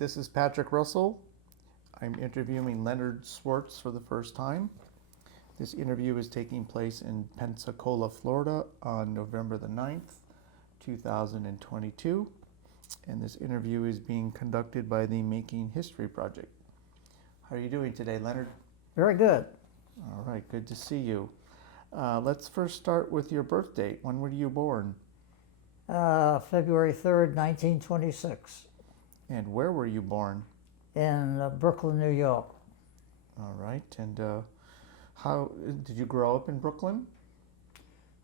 this is Patrick Russell. I'm interviewing Leonard Swartz for the first time. This interview is taking place in Pensacola, Florida on November the 9th, 2022. And this interview is being conducted by the Making History Project. How are you doing today, Leonard? Very good. All right, good to see you. Let's first start with your birth date. When were you born? February 3rd, 1926, And where were you born? in Brooklyn, New York. All right, and how did you grow up in Brooklyn?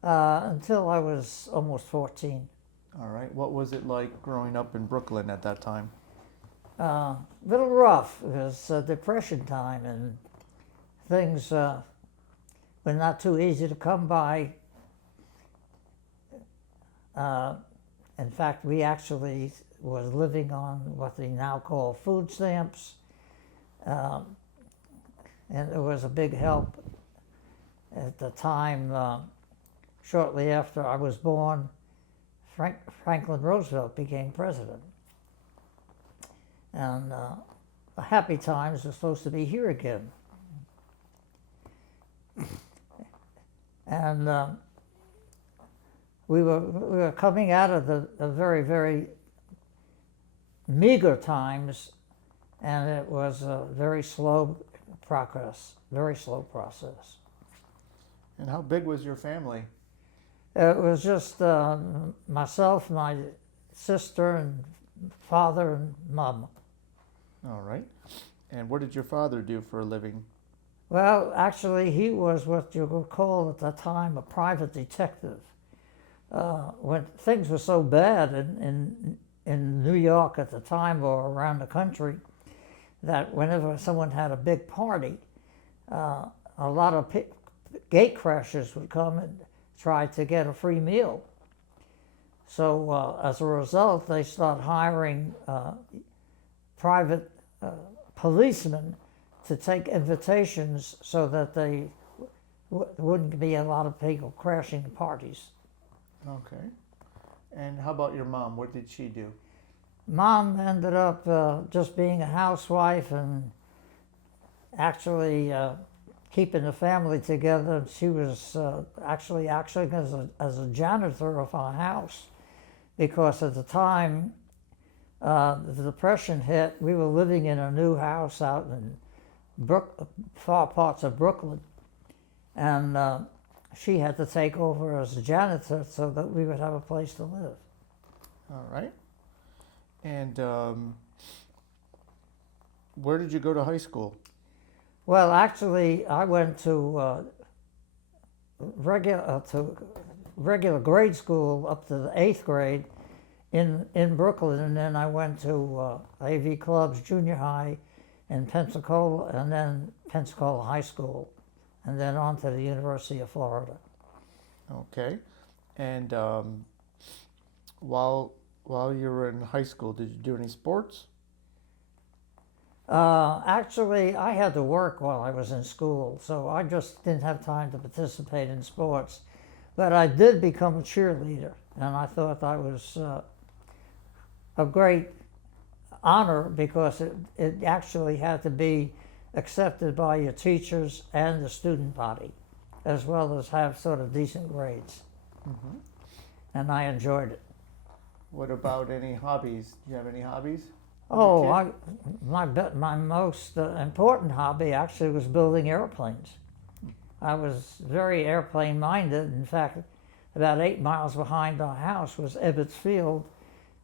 Until I was almost 14. All right, what was it like growing up in Brooklyn at that time? Little rough. It was Depression time, and things were not too easy to come by. In fact, we actually was living on what they now call food stamps, and it was a big help at the time. Shortly after I was born, Franklin Roosevelt became president, and the happy times were supposed to be here again. And we were coming out of the very, very meager times, and it was a very slow progress, very slow process. And how big was your family? It was just myself, my sister, and father, and mom. All right. And what did your father do for a living? Well, actually, he was what you would call at the time a private detective. When things were so bad in New York at the time or around the country, that whenever someone had a big party, a lot of gate crashers would come and try to get a free meal. So as a result, they start hiring private policemen to take invitations so that they wouldn't be a lot of people crashing parties. Okay. And how about your mom? What did she do? Mom ended up just being a housewife and actually keeping the family together. She was actually acting as a janitor of our house, because at the time the Depression hit. We were living in a new house out in far parts of Brooklyn, and she had to take over as a janitor so that we would have a place to live. All right. And where did you go to high school? Well, actually, I went to regular grade school up to the 8th grade in Brooklyn, and then I went to AV clubs, junior high in Pensacola, and then Pensacola High School, and then on to the University of Florida. Okay. And while you were in high school, did you do any sports? Actually, I had to work while I was in school, so I just didn't have time to participate in sports. But I did become a cheerleader, and I thought I was a great honor, because it actually had to be accepted by your teachers and the student body, as well as have sort of decent grades. Mm-hmm. And I enjoyed it. What about any hobbies? Do you have any hobbies? Oh, my most important hobby actually was building airplanes. I was very airplane minded. In fact, about 8 miles behind our house was Ebbets Field,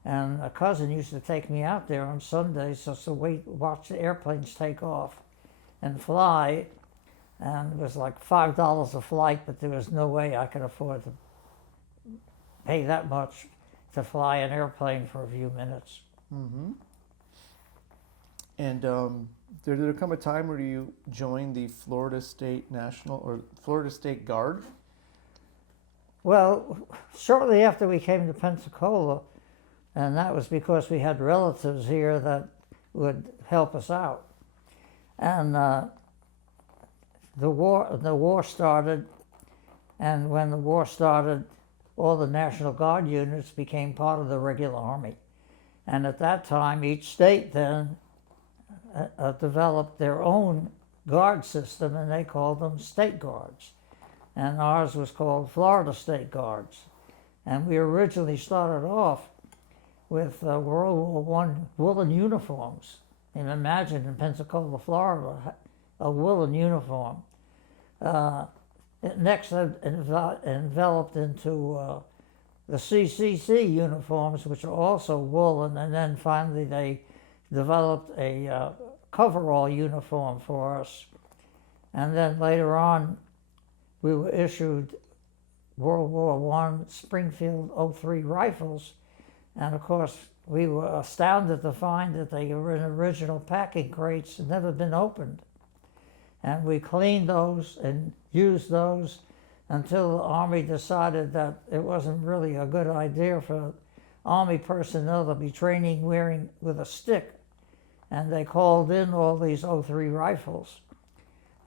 and a cousin used to take me out there on Sundays just to watch the airplanes take off and fly. And it was like $5 a flight, but there was no way I could afford to pay that much to fly an airplane for a few minutes. Mm-hmm. And did there come a time where you joined the Florida State National or Florida State Guard? Well, shortly after we came to Pensacola, and that was because we had relatives here that would help us out. And the war started, and when the war started, all the National Guard units became part of the regular Army. And at that time, each state then developed their own guard system, and they called them state guards. And ours was called Florida State Guards. And we originally started off with World War I woolen uniforms. And imagine in Pensacola, Florida, a woolen uniform. It next enveloped into the CCC uniforms, which are also woolen, and then finally they developed a coverall uniform for us. And then later on, we were issued World War I Springfield '03 rifles, and of course we were astounded to find that they were in original packing crates and never been opened. And we cleaned those and used those until the Army decided that it wasn't really a good idea for Army personnel to be training wearing with a stick. And they called in all these '03 rifles.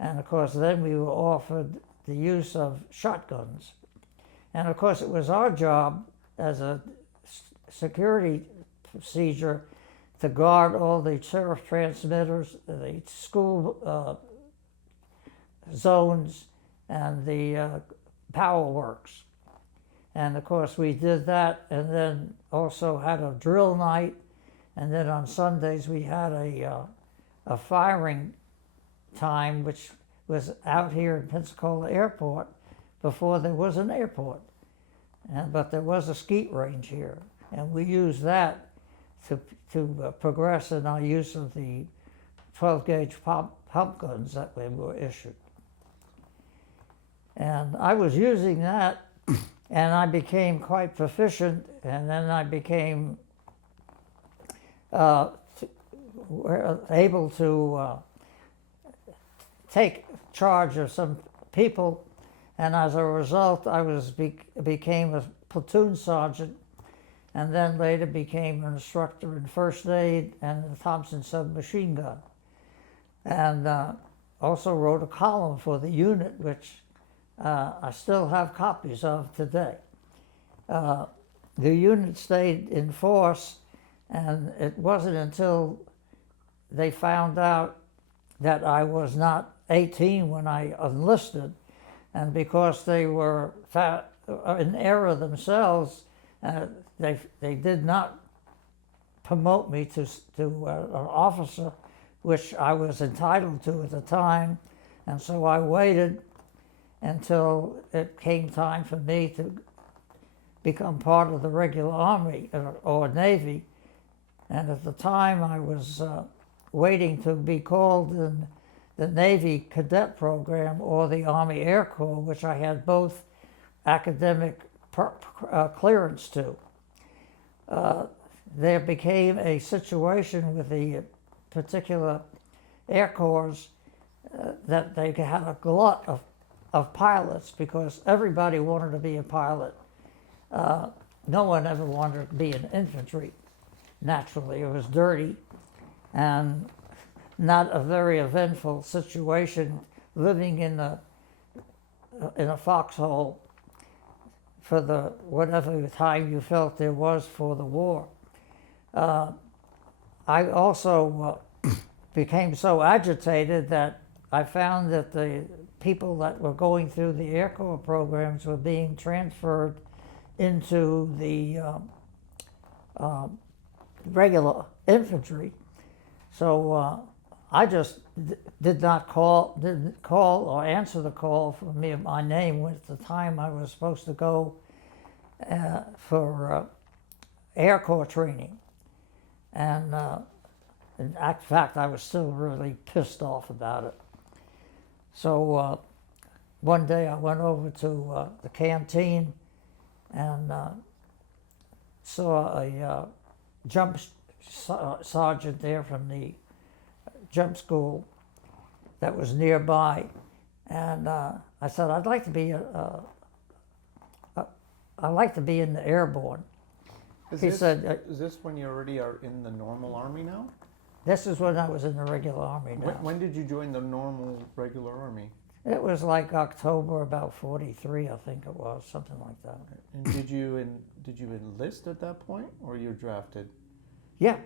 And of course then we were offered the use of shotguns. And of course it was our job as a security procedure to guard all the sheriff transmitters, the school zones, and the power works. And of course we did that, and then also had a drill night, and then on Sundays we had a firing time, which was out here in Pensacola Airport before there was an airport. But there was a skeet range here, and we used that to progress in our use of the 12-gauge pump guns that we were issued. And I was using that, and I became quite proficient, and then I became able to take charge of some people, and as a result I became a platoon sergeant, and then later became an instructor in first aid and the Thompson submachine gun, and also wrote a column for the unit, which I still have copies of today. The unit stayed in force, and it wasn't until they found out that I was not 18 when I enlisted, and because they were in error themselves, they did not promote me to an officer, which I was entitled to at the time, and so I waited until it came time for me to become part of the regular Army or Navy. And at the time I was waiting to be called in the Navy cadet program or the Army Air Corps, which I had both academic clearance to. There became a situation with the particular Air Corps that they had a glut of pilots, because everybody wanted to be a pilot. No one ever wanted to be an infantry. Naturally, it was dirty and not a very eventful situation, living in a foxhole for the whatever time you felt there was for the war. I also became so agitated that I found that the people that were going through the Air Corps programs were being transferred into the regular infantry. So I just didn't call or answer the call for me. My name was at the time I was supposed to go for Air Corps training. And in fact, I was still really pissed off about it. So one day I went over to the canteen and saw a jump sergeant there from the jump school that was nearby, and I said, I'd like to be in the Airborne. He said, is this when you already are in the normal Army now? this is when I was in the regular Army now. When did you join the normal regular Army? It was like October about 43, I think it was, something like that. And did you enlist at that point, or you were drafted? Yeah.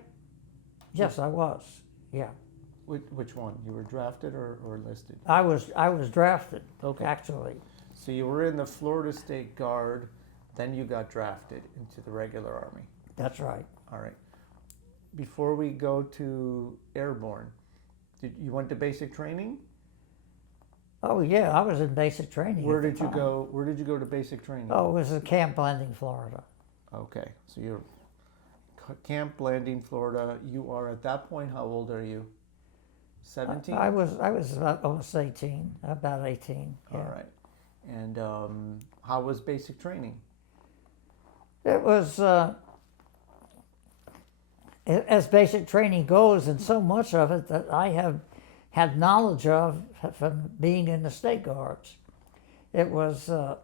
Yes, I was. Yeah. Which one? You were drafted or enlisted? I was drafted, Okay. actually. So you were in the Florida State Guard, then you got drafted into the regular Army. That's right. All right. Before we go to Airborne, you went to basic training? Oh, yeah, I was in basic training. Where at the did you time. go? Where did you go to basic training? Oh, it was in Camp Landing, Florida. Okay. So you're Camp Landing, Florida. You are at that point, how old are you? 17? I was about almost 18, about 18. Yeah. All right. And how was basic training? It was, as basic training goes, and so much of it that I have had knowledge of from being in the State Guards. It was a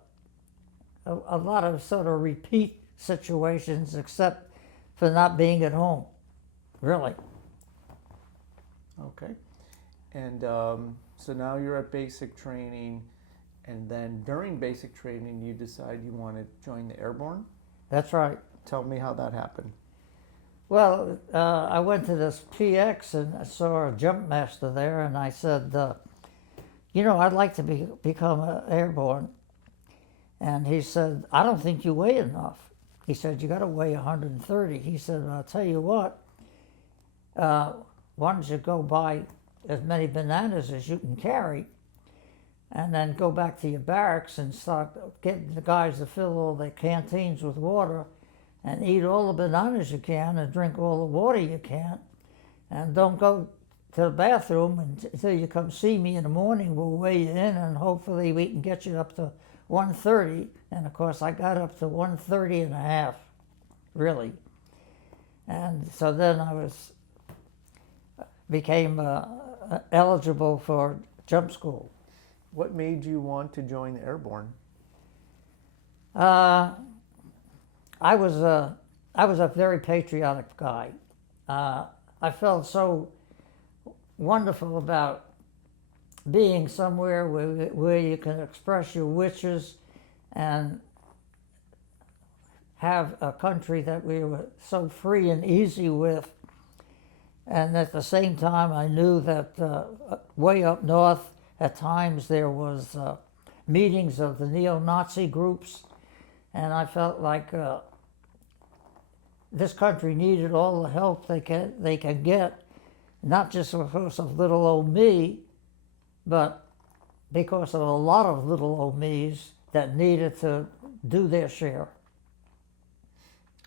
lot of sort of repeat situations, except for not being at home, really. Okay. And so now you're at basic training, and then during basic training, you decide you want to join the Airborne? That's right. Tell me how that happened. Well, I went to this PX and I saw a jump master there, and I said, I'd like to become an airborne. And he said, I don't think you weigh enough. He said, you got to weigh 130. He said, I'll tell you what, why don't you go buy as many bananas as you can carry, and then go back to your barracks and start getting the guys to fill all their canteens with water, and eat all the bananas you can and drink all the water you can, and don't go to the bathroom until you come see me in the morning. We'll weigh you in, and hopefully we can get you up to 130. And of course I got up to 130 and a half, really. And so then I became eligible for jump school. What made you want to join the Airborne? I was a very patriotic guy. I felt so wonderful about being somewhere where you can express your wishes and have a country that we were so free and easy with. And at the same time, I knew that way up north, at times there was meetings of the neo-Nazi groups, and I felt like this country needed all the help they can get, not just because of little old me, but because of a lot of little old me's that needed to do their share.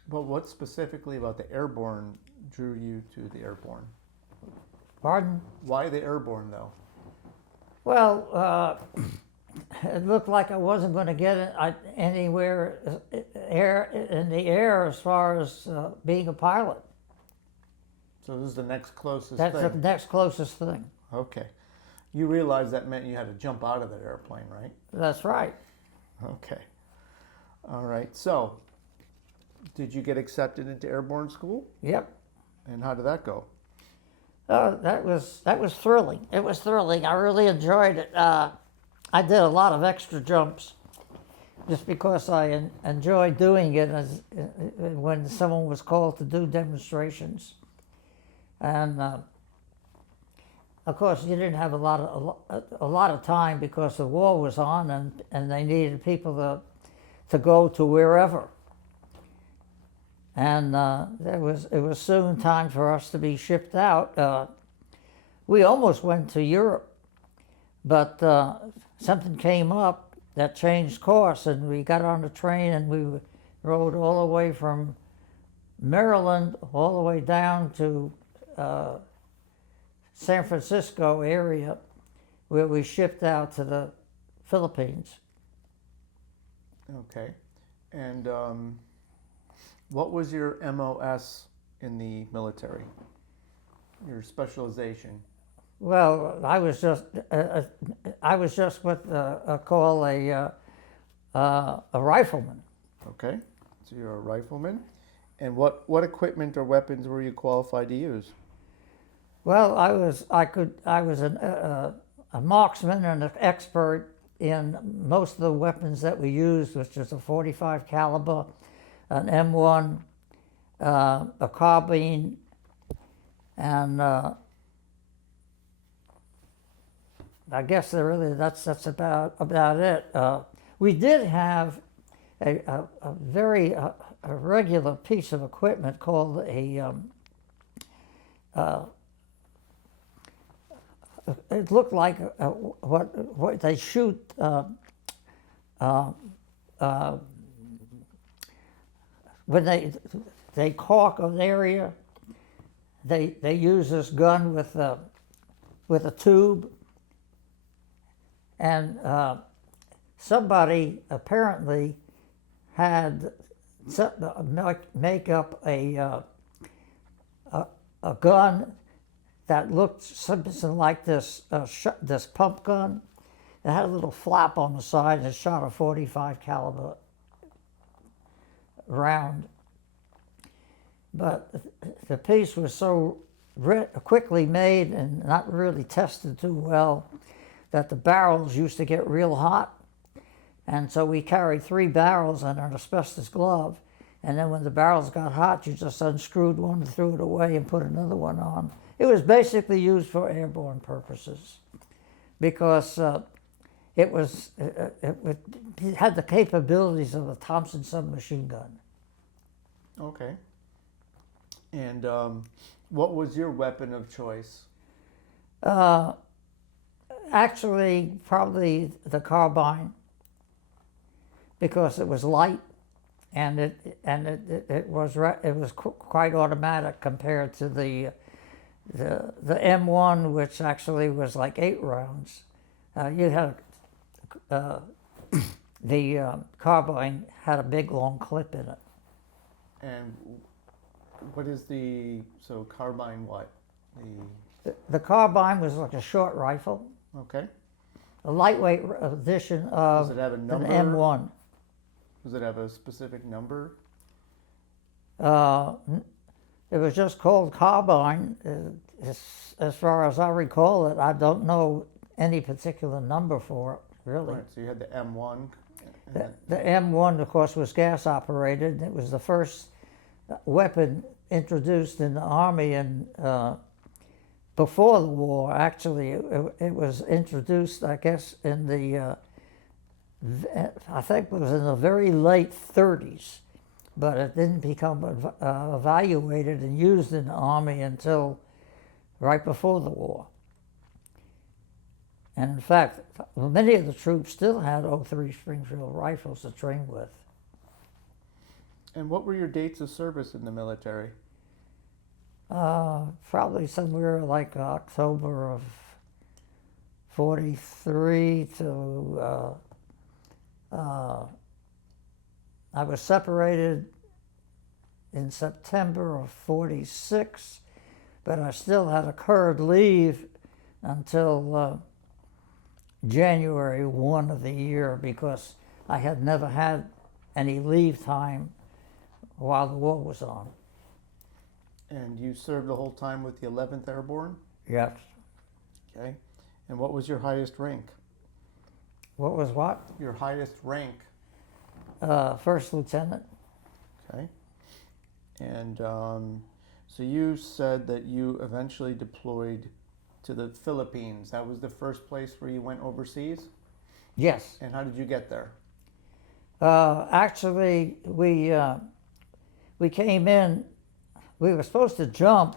But what specifically about the Airborne drew you to the Airborne? Pardon? Why the Airborne, though? Well, it looked like I wasn't going to get anywhere in the air as far as being a pilot. So this is the next closest That's thing? the next closest thing. Okay. You realized that meant you had to jump out of that airplane, right? That's right. Okay. All right. So, did you get accepted into Airborne school? Yep. And how did that go? That was thrilling. It was thrilling. I really enjoyed it. I did a lot of extra jumps just because I enjoyed doing it when someone was called to do demonstrations. And of course, you didn't have a lot of time because the war was on, and they needed people to go to wherever. And it was soon time for us to be shipped out. We almost went to Europe, but something came up that changed course, and we got on the train and we rode all the way from Maryland all the way down to San Francisco area, where we shipped out to the Philippines. Okay. And what was your MOS in the military? Your specialization? Well, I was just what call a rifleman. Okay. So you're a rifleman. And what equipment or weapons were you qualified to use? Well, I was a marksman and an expert in most of the weapons that we used, which is a .45 caliber, an M1, a carbine, and I guess that's about it. We did have a very regular piece of equipment called it looked like what they shoot when they caulk an area. They use this gun with a tube, and somebody apparently had make up a gun that looked something like this pump gun. It had a little flap on the side, and it shot a .45 caliber round. But the piece was so quickly made and not really tested too well that the barrels used to get real hot. And so we carried 3 barrels in an asbestos glove. And then when the barrels got hot, you just unscrewed one, threw it away, and put another one on. It was basically used for airborne purposes because it had the capabilities of a Thompson submachine gun. Okay. And what was your weapon of choice? Actually, probably the carbine, because it was light, and it was quite automatic compared to the M1, which actually was like 8 rounds. You had the carbine had a big long clip in it. And what is so carbine what? The carbine was like a short rifle. Okay. A lightweight edition of Does it have a number? an M1. Does it have a specific number? It was just called carbine. As far as I recall it, I don't know any particular number for it, really. Right, so you had the M1. The M1, of course, was gas operated. It was the first weapon introduced in the Army and before the war. Actually, it was introduced, I guess, in I think it was in the very late 30s, but it didn't become evaluated and used in the Army until right before the war. And in fact, many of the troops still had .03 Springfield rifles to train with. And what were your dates of service in the military? Probably somewhere like October of 43 to I was separated in September of 46, but I still had accrued leave until January 1 of the year because I had never had any leave time while the war was on. And you served the whole time with the 11th Airborne? Yes. Okay. And what was your highest rank? What was what? Your highest rank? First lieutenant. Okay. And so you said that you eventually deployed to the Philippines. That was the first place where you went overseas? Yes. And how did you get there? Actually, we came in. We were supposed to jump,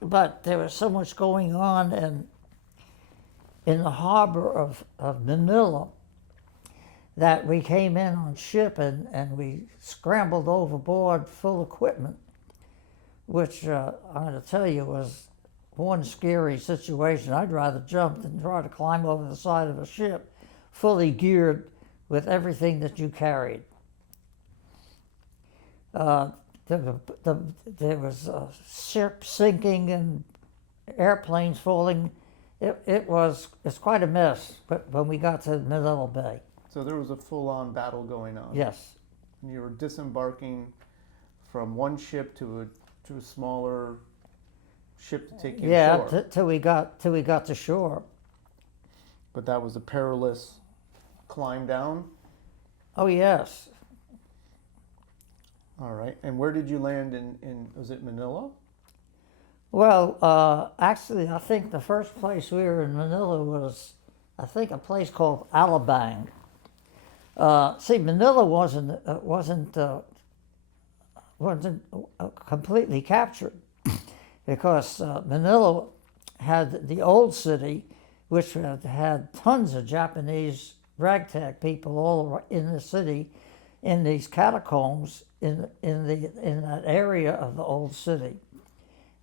but there was so much going on in the harbor of Manila that we came in on ship and we scrambled overboard full equipment, which I'm going to tell you was one scary situation. I'd rather jump than try to climb over the side of a ship fully geared with everything that you carried. There was a ship sinking and airplanes falling. It's quite a mess, but when we got to Manila Bay. So there was a full-on battle going on. Yes. And you were disembarking from one ship to a smaller ship to take you ashore. Yeah, till we got to shore. But that was a perilous climb down. Oh yes. All right. And where did you land was it Manila? Well, actually, I think the first place we were in Manila was, I think, a place called Alabang. See, Manila wasn't completely captured because Manila had the old city, which had tons of Japanese ragtag people all in the city, in these catacombs in that area of the old city,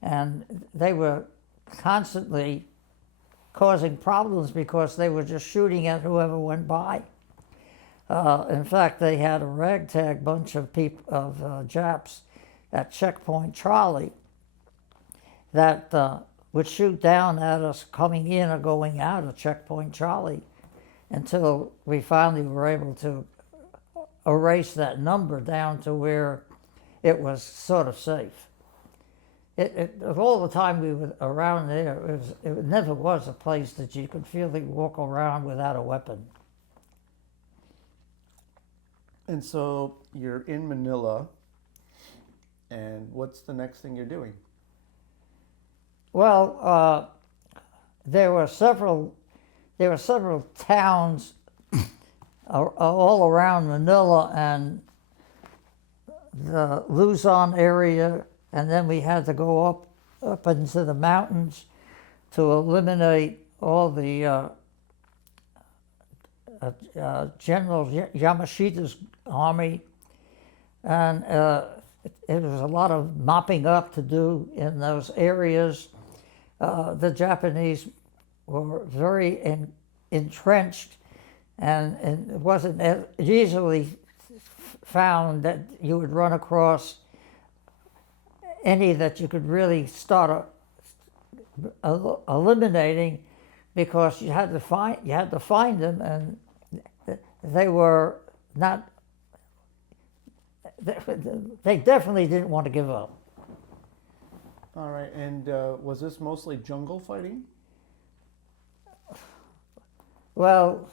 and they were constantly causing problems because they were just shooting at whoever went by. In fact, they had a ragtag bunch of Japs at Checkpoint Charlie that would shoot down at us coming in or going out of Checkpoint Charlie until we finally were able to erase that number down to where it was sort of safe. Of all the time we were around there, it never was a place that you could really walk around without a weapon. And so you're in Manila, and what's the next thing you're doing? Well, there were several towns all around Manila and the Luzon area, and then we had to go up into the mountains to eliminate all the General Yamashita's army, and it was a lot of mopping up to do in those areas. The Japanese were very entrenched, and it wasn't easily found that you would run across any that you could really start eliminating, because you had to find them, and they were not. They definitely didn't want to give up. All right, and was this mostly jungle fighting? Well,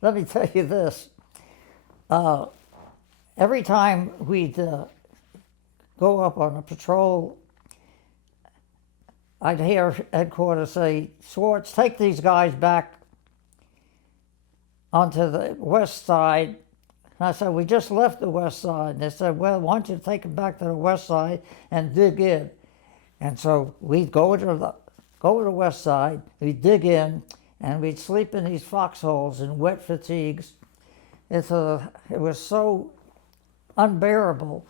let me tell you this. Every time we'd go up on a patrol, I'd hear headquarters say, "Swartz, take these guys back onto the west side." And I said, "We just left the west side." And they said, "Well, why don't you take them back to the west side and dig in?" And so we'd go to the west side, we'd dig in, and we'd sleep in these foxholes in wet fatigues. It was so unbearable.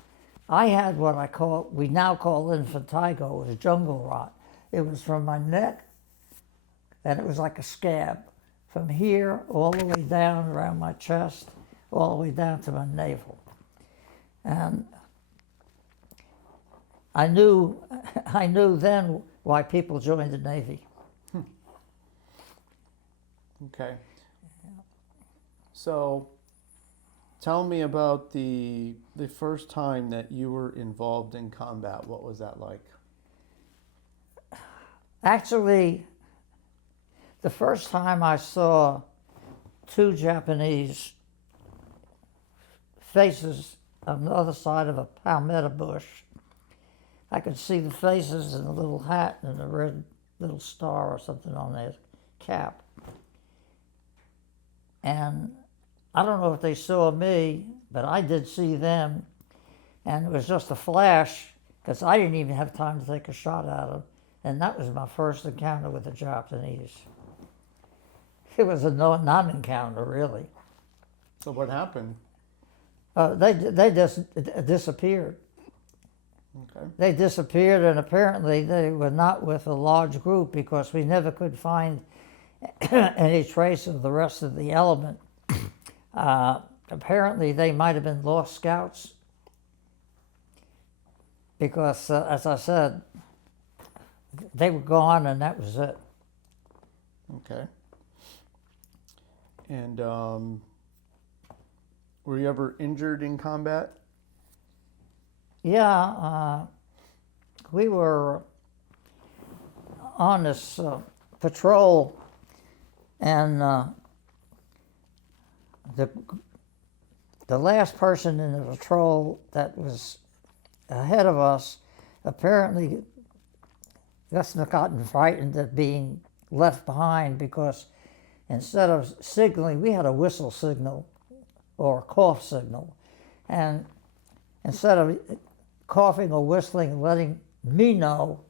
I had what we now call infantigo, it was jungle rot. It was from my neck, and it was like a scab, from here all the way down around my chest, all the way down to my navel. And I knew then why people joined the Navy. Okay. So tell me about the first time that you were involved in combat. What was that like? Actually, the first time I saw two Japanese faces on the other side of a palmetto bush, I could see the faces and a little hat and a red little star or something on their cap. And I don't know if they saw me, but I did see them. And it was just a flash, because I didn't even have time to take a shot at them. And that was my first encounter with the Japanese. It was a non-encounter, really. So what happened? They just disappeared. Okay. They disappeared, and apparently they were not with a large group, because we never could find any trace of the rest of the element. Apparently they might have been lost scouts, because, as I said, they were gone and that was it. Okay. And were you ever injured in combat? Yeah, we were on this patrol, and the last person in the patrol that was ahead of us apparently must have gotten frightened at being left behind, because instead of signaling, we had a whistle signal or a cough signal, and instead of coughing or whistling and letting me know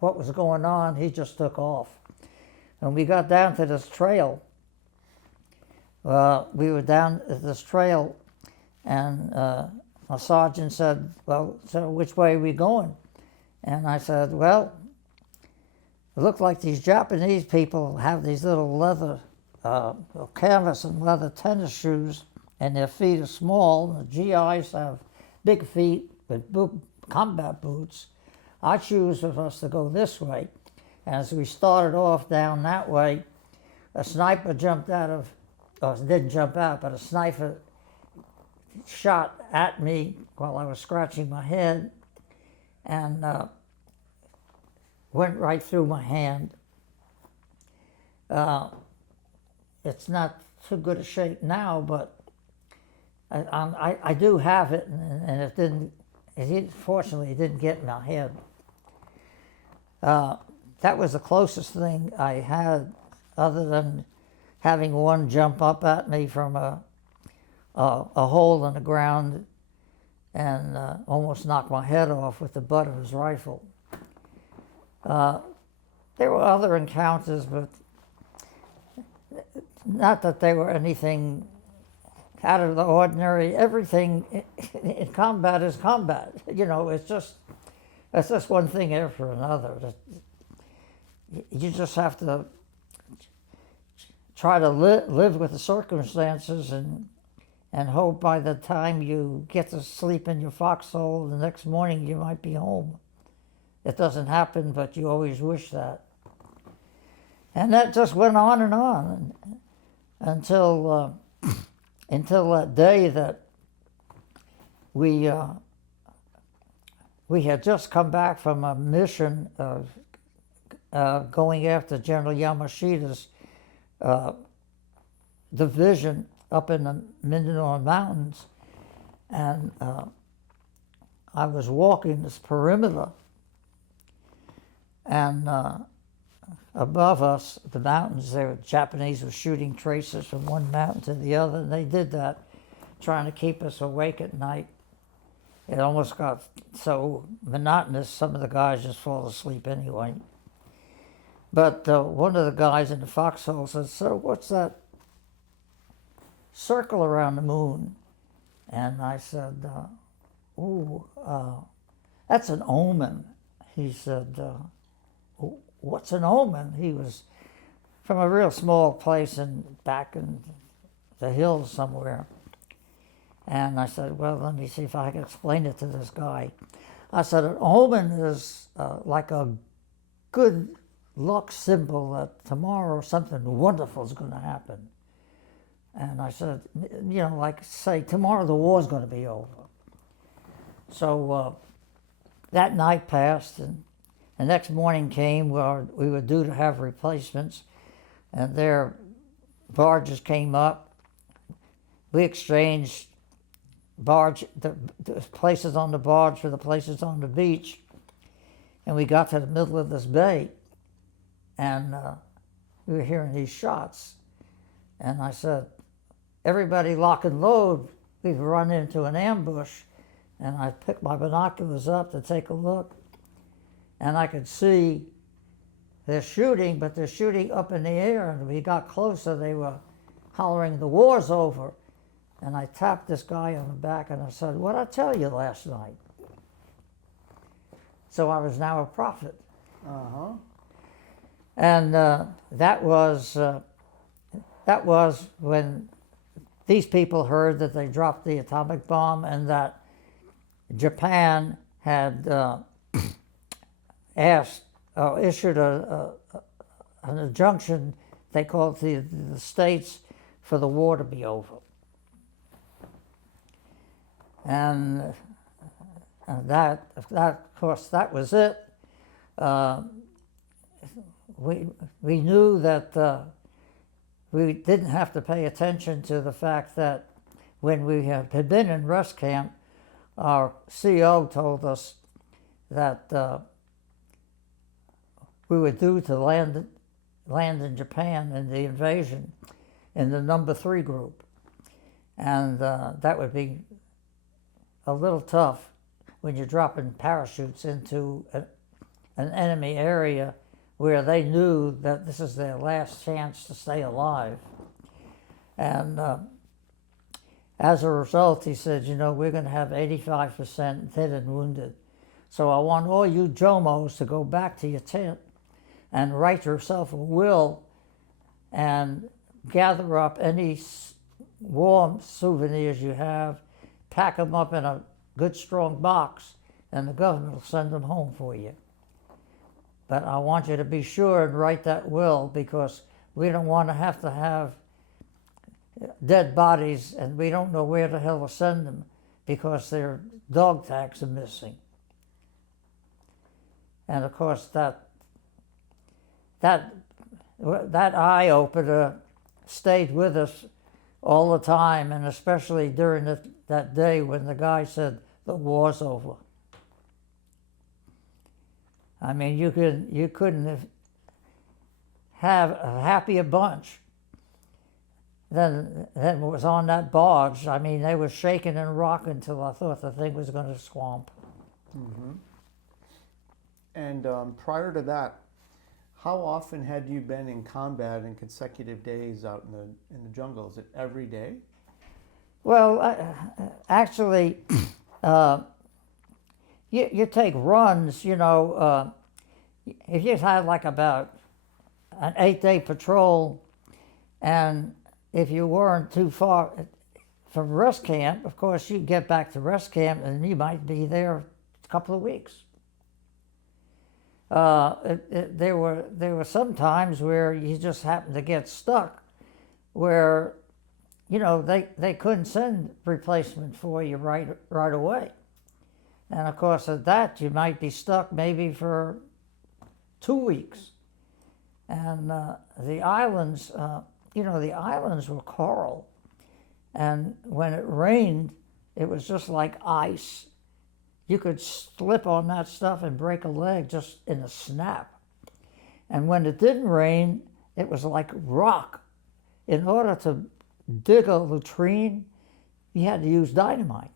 what was going on, he just took off. When we got down to this trail, we were down at this trail, and a sergeant said, well, so which way are we going? And I said, well, it looked like these Japanese people have these little leather, canvas and leather tennis shoes, and their feet are small. The GIs have big feet with combat boots. I choose for us to go this way. And as we started off down that way, a sniper jumped out of, or didn't jump out, but a sniper shot at me while I was scratching my head, and went right through my hand. It's not too good a shape now, but I do have it, and it didn't. Fortunately, it didn't get in my head. That was the closest thing I had, other than having one jump up at me from a hole in the ground and almost knock my head off with the butt of his rifle. There were other encounters, but not that they were anything out of the ordinary. Everything in combat is combat. You know, it's just one thing after another. You just have to try to live with the circumstances and hope by the time you get to sleep in your foxhole the next morning you might be home. It doesn't happen, but you always wish that. And that just went on and on until that day that we had just come back from a mission of going after General Yamashita's division up in the Mindoro Mountains, and I was walking this perimeter, and above us, the mountains, the Japanese were shooting tracers from one mountain to the other, and they did that trying to keep us awake at night. It almost got so monotonous, some of the guys just fall asleep anyway. But one of the guys in the foxhole said, "Sir, what's that circle around the moon?" And I said, that's an omen. He said, "What's an omen?" He was from a real small place back in the hills somewhere. And I said, well, let me see if I can explain it to this guy. I said, an omen is like a good luck symbol that tomorrow something wonderful is going to happen. And I said, you know, like say tomorrow the war's going to be over. So that night passed, and the next morning came where we were due to have replacements, and their barges came up. We exchanged the places on the barge for the places on the beach, and we got to the middle of this bay, and we were hearing these shots. And I said, everybody lock and load, we've run into an ambush. And I picked my binoculars up to take a look, and I could see they're shooting, but they're shooting up in the air, and we got closer, they were hollering, "The war's over." And I tapped this guy on the back and I said, "What'd I tell you last night?" So I was now a prophet. Uh-huh. And that was when these people heard that they dropped the atomic bomb, and that Japan had issued an injunction, they called the states, for the war to be over. And that of course, that was it. We knew that we didn't have to pay attention to the fact that when we had been in rest camp, our CO told us that we were due to land in Japan in the invasion in the number 3 group. And that would be a little tough when you're dropping parachutes into an enemy area where they knew that this is their last chance to stay alive. And as a result, he said, you know, we're going to have 85% dead and wounded. So I want all you JOMOs to go back to your tent and write yourself a will and gather up any warm souvenirs you have, pack them up in a good strong box, and the government will send them home for you. But I want you to be sure and write that will, because we don't want to have dead bodies and we don't know where the hell to send them because their dog tags are missing. And of course that eye-opener stayed with us all the time, and especially during that day when the guy said, the war's over. I mean, you couldn't have a happier bunch than was on that barge. I mean, they were shaking and rocking until I thought the thing was going to swamp. Mm-hmm. And prior to that, how often had you been in combat in consecutive days out in the jungle? Is it every day? Well, actually, you take runs, you know, if you had like about an 8-day patrol, and if you weren't too far from rest camp, of course, you'd get back to rest camp and you might be there a couple of weeks. There were some times where you just happened to get stuck, where, you know, they couldn't send replacement for you right away. And of course, at that, you might be stuck maybe for 2 weeks. And the islands, you know, the islands were coral. And when it rained, it was just like ice. You could slip on that stuff and break a leg just in a snap. And when it didn't rain, it was like rock. In order to dig a latrine, you had to use dynamite.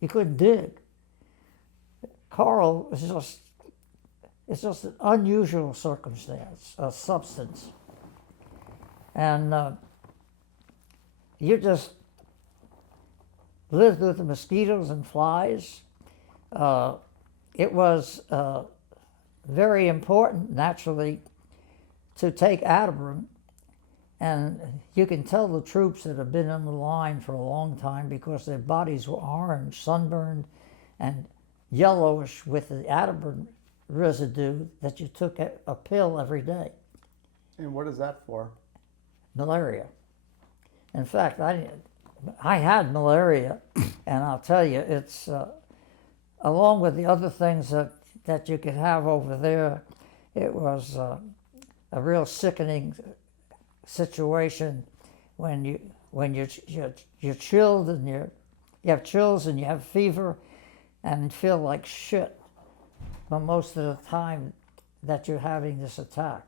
You couldn't dig. Coral is just an unusual circumstance, a substance. And you just lived with the mosquitoes and flies. It was very important, naturally, to take Airborne. And you can tell the troops that have been on the line for a long time because their bodies were orange, sunburned, and yellowish with the Airborne residue that you took a pill every day. And what is that for? Malaria. In fact, I had malaria, and I'll tell you, it's along with the other things that you could have over there, it was a real sickening situation when you're chilled and you have chills and you have fever and feel like shit, but most of the time that you're having this attack.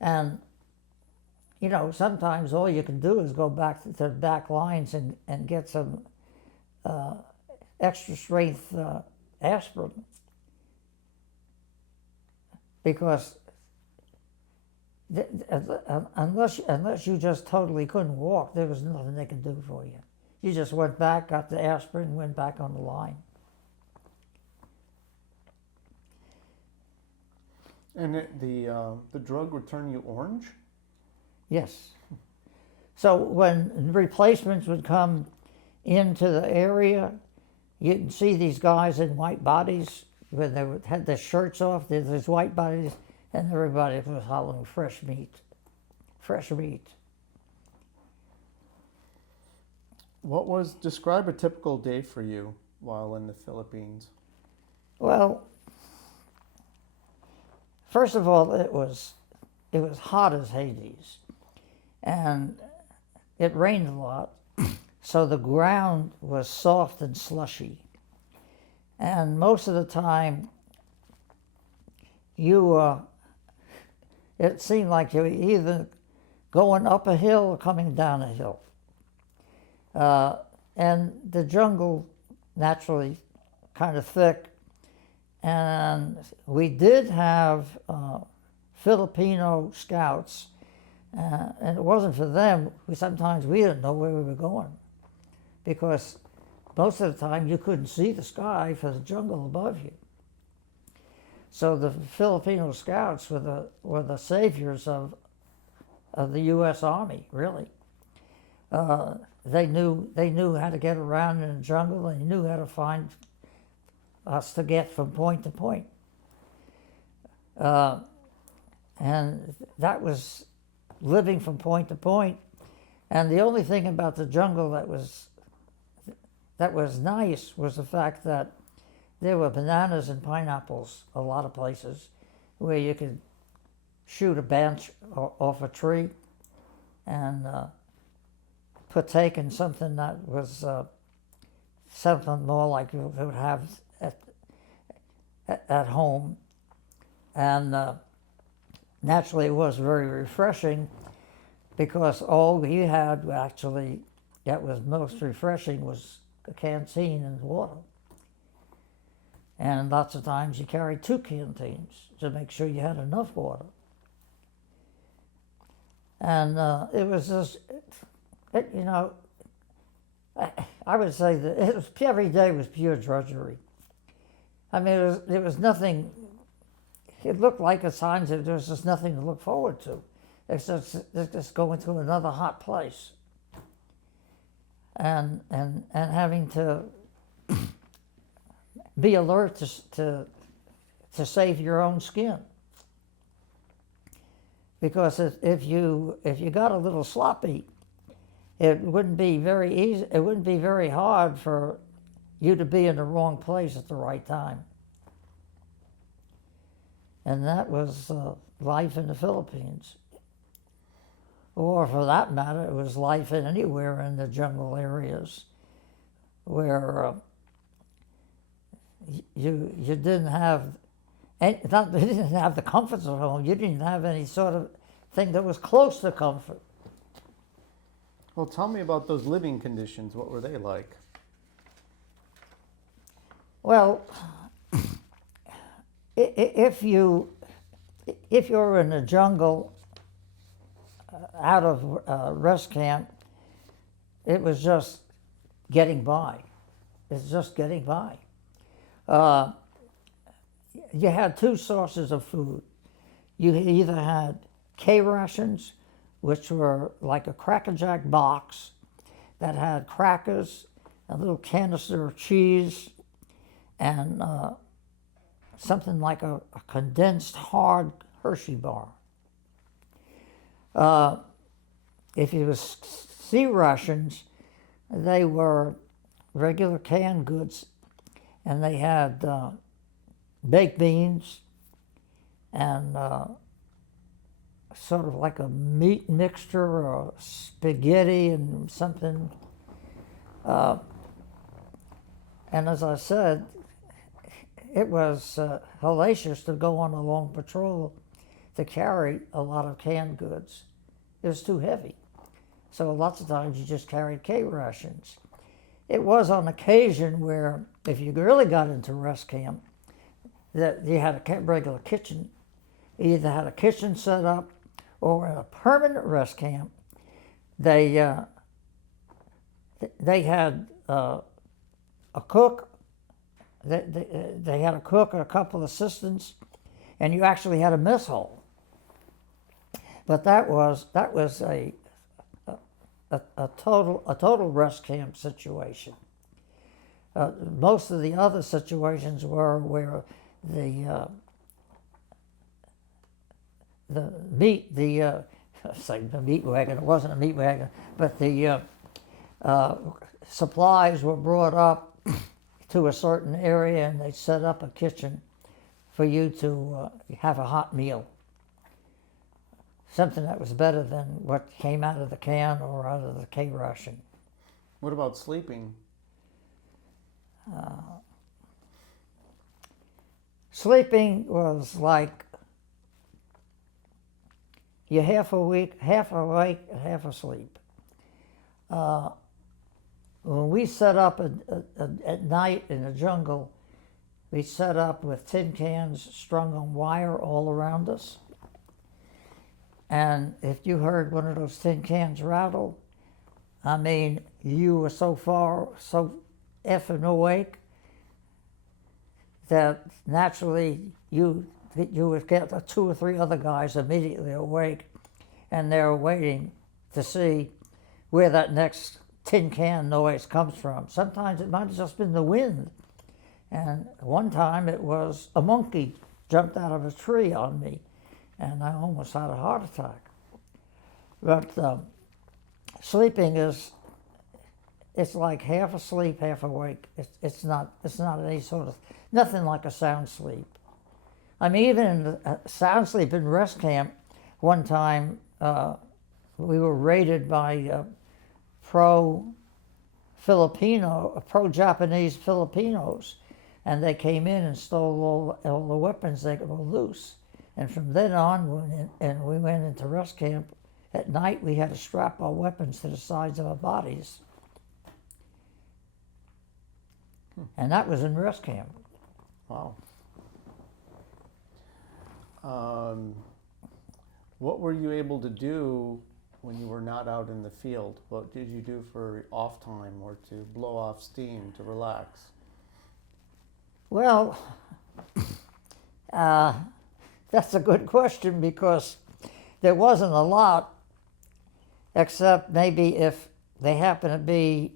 And you know, sometimes all you can do is go back to the back lines and get some extra strength aspirin, because unless you just totally couldn't walk, there was nothing they could do for you. You just went back, got the aspirin, and went back on the line. And the drug would turn you orange? Yes. So when replacements would come into the area, you'd see these guys in white bodies when they had their shirts off. There's these white bodies, and everybody was hollering, "Fresh meat, fresh meat." Describe a typical day for you while in the Philippines? Well, first of all, it was hot as Hades, and it rained a lot. so the ground was soft and slushy. And most of the time, it seemed like you were either going up a hill or coming down a hill. And the jungle, naturally, kind of thick. And we did have Filipino scouts, and it wasn't for them. Sometimes we didn't know where we were going, because most of the time you couldn't see the sky for the jungle above you. So the Filipino scouts were the saviors of the U.S. Army, really. They knew how to get around in the jungle. They knew how to find us to get from point to point. And that was living from point to point. And the only thing about the jungle that was nice was the fact that there were bananas and pineapples a lot of places where you could shoot a branch off a tree and partake in something that was something more like you would have at home. And naturally it was very refreshing, because all we had actually that was most refreshing was a canteen and water. And lots of times you carried 2 canteens to make sure you had enough water. And it was just, I would say that every day was pure drudgery. I mean, there was nothing, it looked like at times there was just nothing to look forward to. It's just going to another hot place. And having to be alert to save your own skin. Because if you got a little sloppy, it wouldn't be very easy. It wouldn't be very hard for you to be in the wrong place at the right time. And that was life in the Philippines. Or for that matter, it was life in anywhere in the jungle areas where you didn't have you didn't have the comforts of home. You didn't have any sort of thing that was close to comfort. Well, tell me about those living conditions. What were they like? Well, if you're in the jungle out of rest camp, it was just getting by. It's just getting by. You had 2 sources of food. You either had K-rations, which were like a Cracker Jack box that had crackers, a little canister of cheese, and something like a condensed hard Hershey bar. If it was C rations, they were regular canned goods, and they had baked beans and sort of like a meat mixture or spaghetti and something. And as I said, it was hellacious to go on a long patrol to carry a lot of canned goods. It was too heavy. So lots of times you just carried K-rations. It was on occasion where, if you really got into rest camp, that you had a regular kitchen. You either had a kitchen set up, or in a permanent rest camp, they had a cook. They had a cook and a couple of assistants, and you actually had a mess hall. But that was a total rest camp situation. Most of the other situations were where the meat wagon, it wasn't a meat wagon, but the supplies were brought up to a certain area, and they set up a kitchen for you to have a hot meal. Something that was better than what came out of the can or out of the K-ration. What about sleeping? Sleeping was like you're half awake, half asleep. When we set up at night in the jungle, we set up with tin cans strung on wire all around us. And if you heard one of those tin cans rattle, I mean, you were so effing awake that naturally you would get 2 or 3 other guys immediately awake, and they're waiting to see where that next tin can noise comes from. Sometimes it might have just been the wind. And one time it was a monkey jumped out of a tree on me, and I almost had a heart attack. But sleeping it's like half asleep, half awake. It's not any sort of, nothing like a sound sleep. I mean, even in the sound sleep in rest camp, one time we were raided by pro-Japanese Filipinos, and they came in and stole all the weapons they could loose. And from then on, we went into rest camp. At night, we had to strap our weapons to the sides of our bodies. And that was in rest camp. Wow. What were you able to do when you were not out in the field? What did you do for off time or to blow off steam, to relax? Well, that's a good question, because there wasn't a lot, except maybe if they happened to be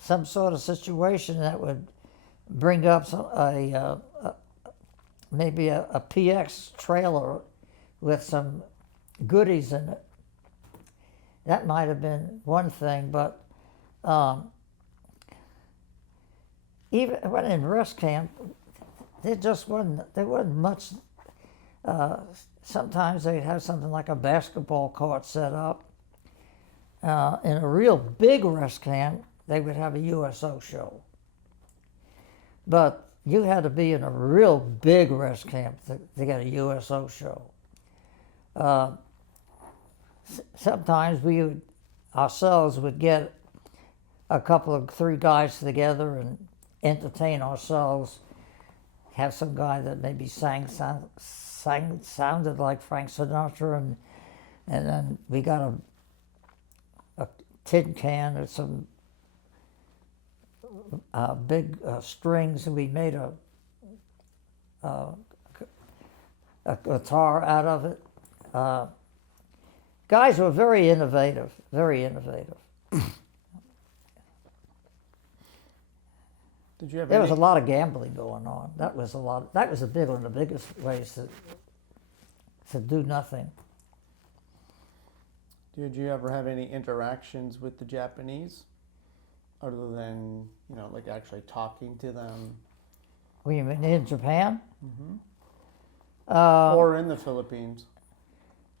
some sort of situation that would bring up maybe a PX trailer with some goodies in it. That might have been one thing, but even when in rest camp, there wasn't much. Sometimes they'd have something like a basketball court set up. In a real big rest camp, they would have a USO show. But you had to be in a real big rest camp to get a USO show. Sometimes we ourselves would get a couple of 3 guys together and entertain ourselves. Have some guy that maybe sounded like Frank Sinatra, and then we got a tin can or some big strings, and we made a guitar out of it. Guys were very innovative, very innovative. Did you have There was a lot of gambling going on. That was one of the biggest ways to do nothing. Did you ever have any interactions with the Japanese, other than, like actually talking to them? What, you mean in Japan? Mm-hmm. Or in the Philippines?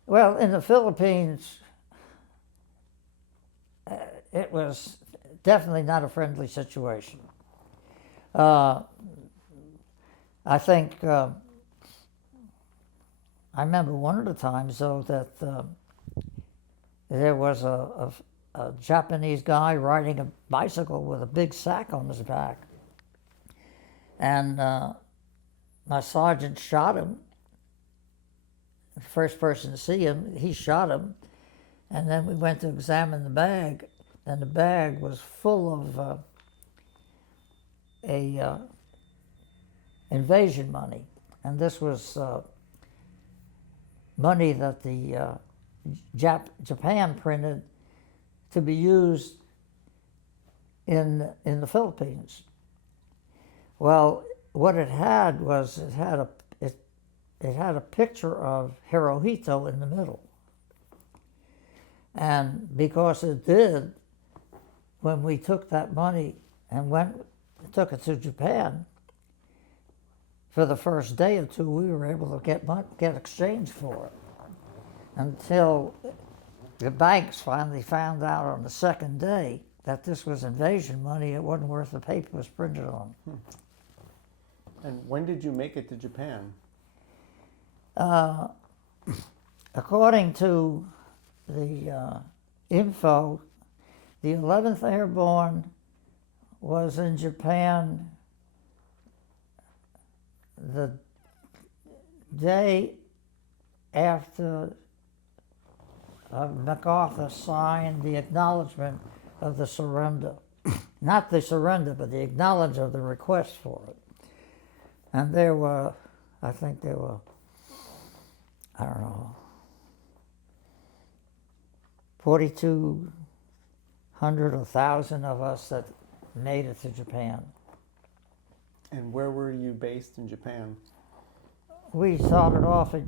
Well, in the Philippines, it was definitely not a friendly situation. I think I remember one of the times, though, that there was a Japanese guy riding a bicycle with a big sack on his back, and my sergeant shot him. The first person to see him, he shot him, and then we went to examine the bag, and the bag was full of invasion money, and this was money that the Japan printed to be used in the Philippines. Well, what it had was it had a picture of Hirohito in the middle, and because it did, when we took that money and took it to Japan, for the first day or 2, we were able to get exchange for it, until the banks finally found out on the second day that this was invasion money, it wasn't worth the paper it was printed on. And when did you make it to Japan? According to the info, the 11th Airborne was in Japan the day after MacArthur signed the acknowledgement of the surrender. Not the surrender, but the acknowledgement of the request for it. And there were, I think there were, I don't know, 4,200 or 1,000 of us that made it to Japan. And where were you based in Japan? We started off at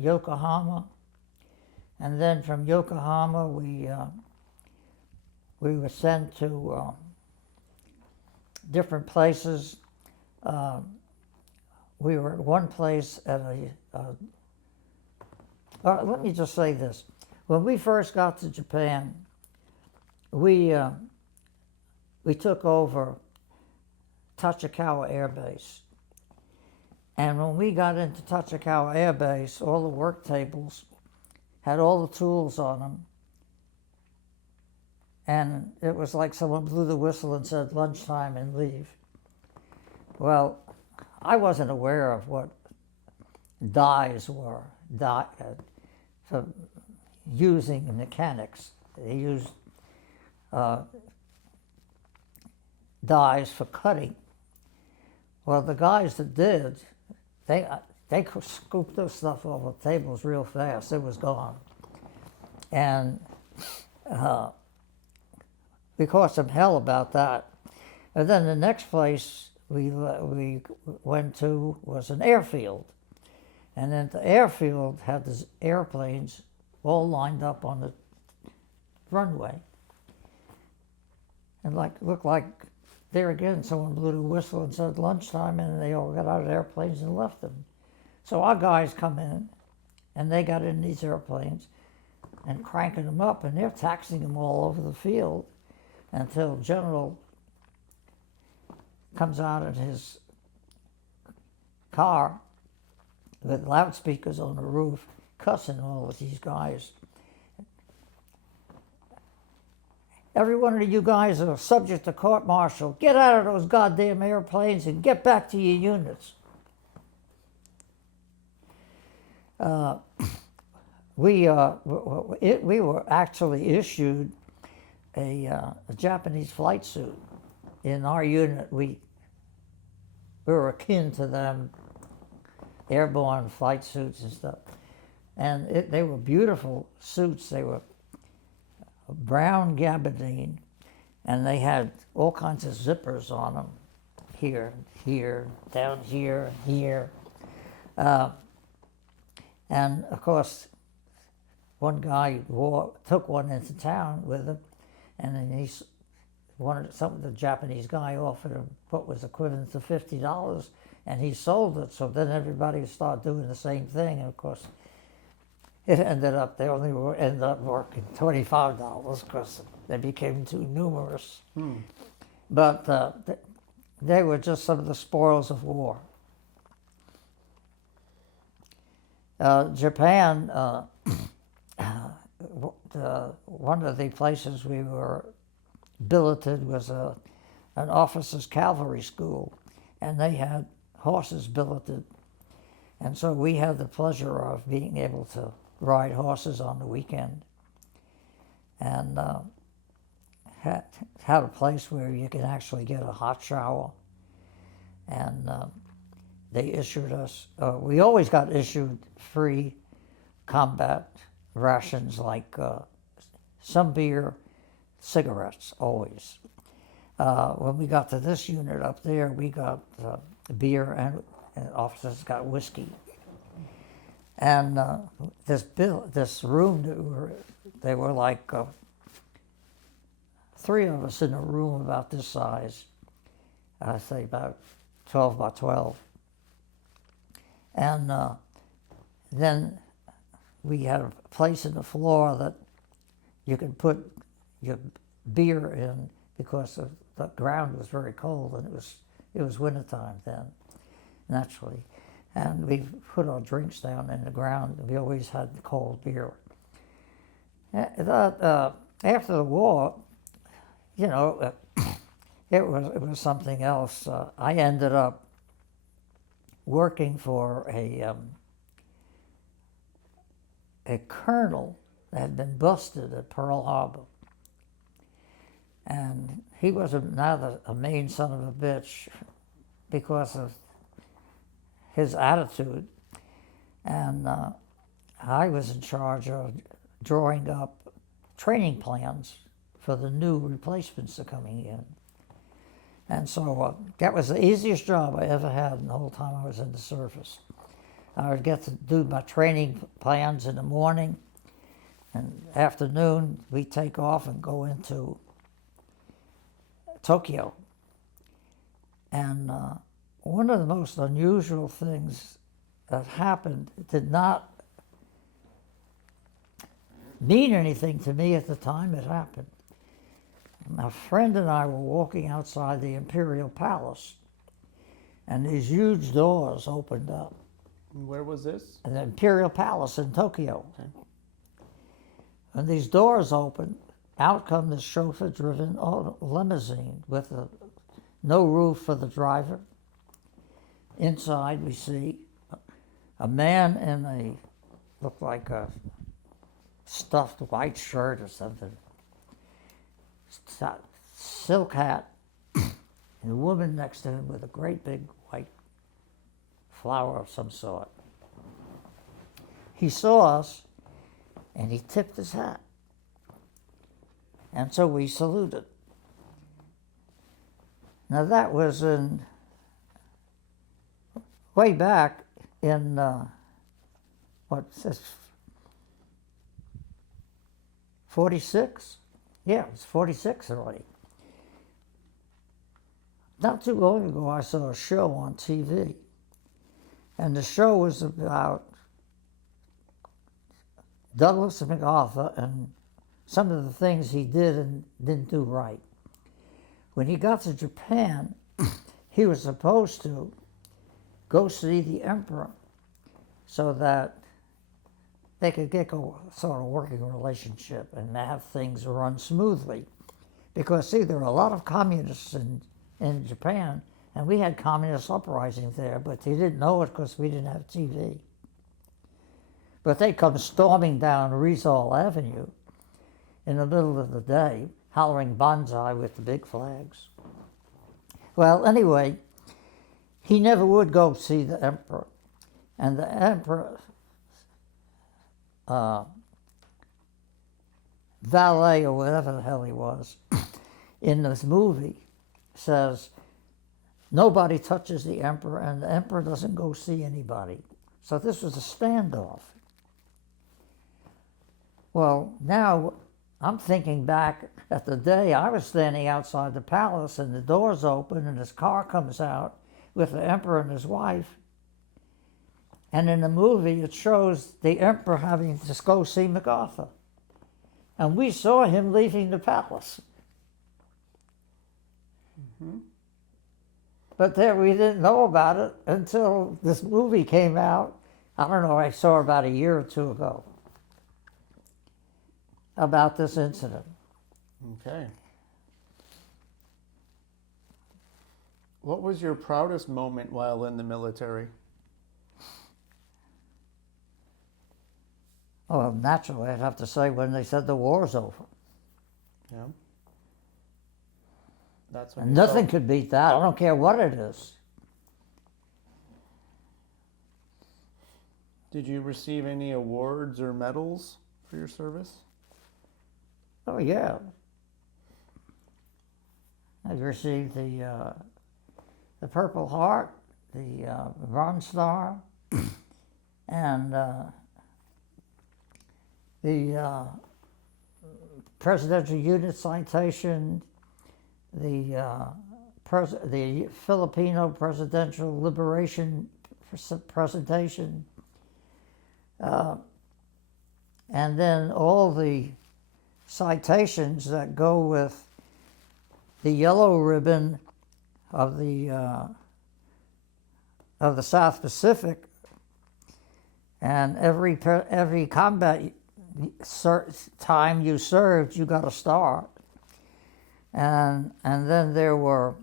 Yokohama, and then from Yokohama we were sent to different places. We were at one place at let me just say this. When we first got to Japan, we took over Tachikawa Air Base. And when we got into Tachikawa Air Base, all the work tables had all the tools on them. And it was like someone blew the whistle and said lunchtime and leave. Well, I wasn't aware of what dies were for using mechanics. They used dies for cutting. Well, the guys that did, they could scoop this stuff off the tables real fast. It was gone. And we caused some hell about that. And then the next place we went to was an airfield. And then the airfield had the airplanes all lined up on the runway. And looked like there again, someone blew the whistle and said lunchtime, and they all got out of the airplanes and left them. So our guys come in, and they got in these airplanes and cranking them up, and they're taxiing them all over the field until General comes out in his car with loudspeakers on the roof, cussing all of these guys. Every one of you guys are subject to court-martial. Get out of those goddamn airplanes and get back to your units. We were actually issued a Japanese flight suit. In our unit, we were akin to them, airborne flight suits and stuff. And they were beautiful suits. They were brown gabardine, and they had all kinds of zippers on them, here, down here, here. And of course, one guy took one into town with him, and then the Japanese guy offered him what was equivalent to $50, and he sold it. So then everybody started doing the same thing, and of course, it ended up ended up working $25 because they became too numerous. But they were just some of the spoils of war. Japan, one of the places we were billeted was an officers' cavalry school, and they had horses billeted. And so we had the pleasure of being able to ride horses on the weekend, and had a place where you can actually get a hot shower. And they issued us, we always got issued free combat rations, like some beer, cigarettes, always. When we got to this unit up there, we got beer, and officers got whiskey. And this room, they were like three of us in a room about this size, I'd say about 12 by 12. And then we had a place in the floor that you could put your beer in because the ground was very cold, and it was wintertime then, naturally. And we put our drinks down in the ground, and we always had the cold beer. After the war, you know, it was something else. I ended up working for a colonel that had been busted at Pearl Harbor. And he was not a mean son of a bitch because of his attitude. And I was in charge of drawing up training plans for the new replacements that are coming in. And so that was the easiest job I ever had in the whole time I was in the service. I would get to do my training plans in the morning, and afternoon we take off and go into Tokyo. And one of the most unusual things that happened did not mean anything to me at the time it happened. My friend and I were walking outside the Imperial Palace, and these huge doors opened up. Where was this? In the Imperial Palace in Tokyo. Okay. And these doors opened, out come this chauffeur-driven limousine with no roof for the driver. Inside we see a man in looked like a stuffed white shirt or something, silk hat, and a woman next to him with a great big white flower of some sort. He saw us, and he tipped his hat. And so we saluted. Now that was way back in, what's this, 46? Yeah, it was 46 already. Not too long ago, I saw a show on TV, and the show was about Douglas MacArthur and some of the things he did and didn't do right. When he got to Japan, he was supposed to go see the emperor so that they could get a sort of working relationship and have things run smoothly. Because, see, there were a lot of communists in Japan, and we had communist uprisings there, but they didn't know it because we didn't have TV. But they come storming down Rizal Avenue in the middle of the day, hollering banzai with the big flags. Well, anyway, he never would go see the emperor. And the emperor, valet or whatever the hell he was, in this movie says, nobody touches the emperor and the emperor doesn't go see anybody. So this was a standoff. Well, now I'm thinking back at the day I was standing outside the palace and the doors open and his car comes out with the emperor and his wife. And in the movie, it shows the emperor having to go see MacArthur. And we saw him leaving the palace. Mm-hmm. But there we didn't know about it until this movie came out. I don't know, I saw about a year or two ago about this incident. Okay. What was your proudest moment while in the military? Well, naturally, I'd have to say when they said the war's over. Yeah. That's when Nothing could beat that. I don't care what it is. Did you receive any awards or medals for your service? Oh, yeah. I received the Purple Heart, the Bronze Star, and the Presidential Unit Citation, the Filipino Presidential Liberation Presentation, and then all the citations that go with the yellow ribbon of the South Pacific, and every combat time you served, you got a star. And then there were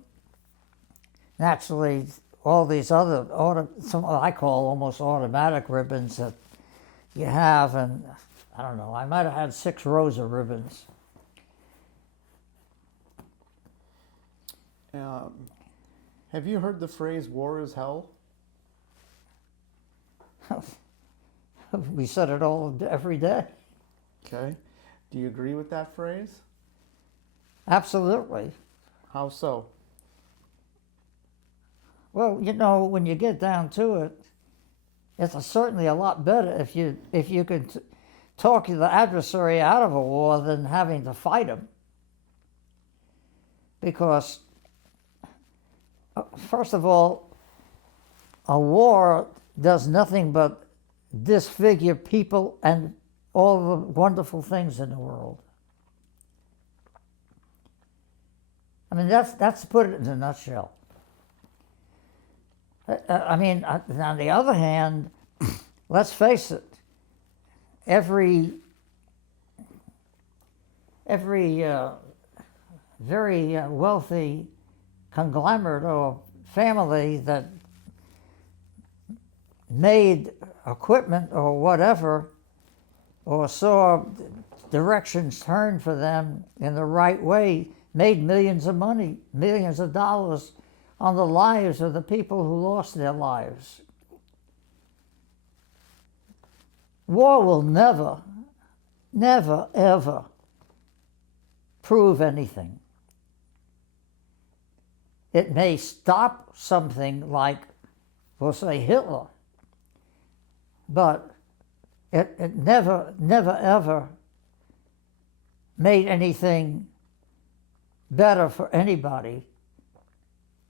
naturally all these other some I call almost automatic ribbons that you have, and I don't know, I might have had 6 rows of ribbons. Have you heard the phrase "war is hell"? We said it all every day. Okay. Do you agree with that phrase? Absolutely. How so? Well, you know, when you get down to it, it's certainly a lot better if you could talk the adversary out of a war than having to fight him. Because, first of all, a war does nothing but disfigure people and all the wonderful things in the world. I mean, that's to put it in a nutshell. I mean, on the other hand, let's face it, every very wealthy conglomerate or family that made equipment or whatever, or saw directions turned for them in the right way, made millions of money, millions of dollars on the lives of the people who lost their lives. War will never, never, ever prove anything. It may stop something like, we'll say, Hitler, but it never, never, ever made anything better for anybody,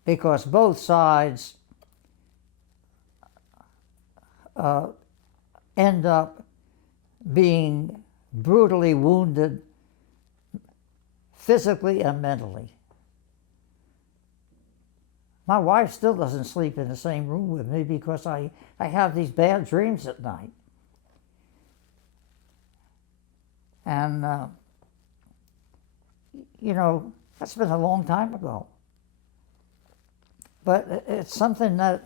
because both sides end up being brutally wounded physically and mentally. My wife still doesn't sleep in the same room with me because I have these bad dreams at night. And, you know, that's been a long time ago. But it's something that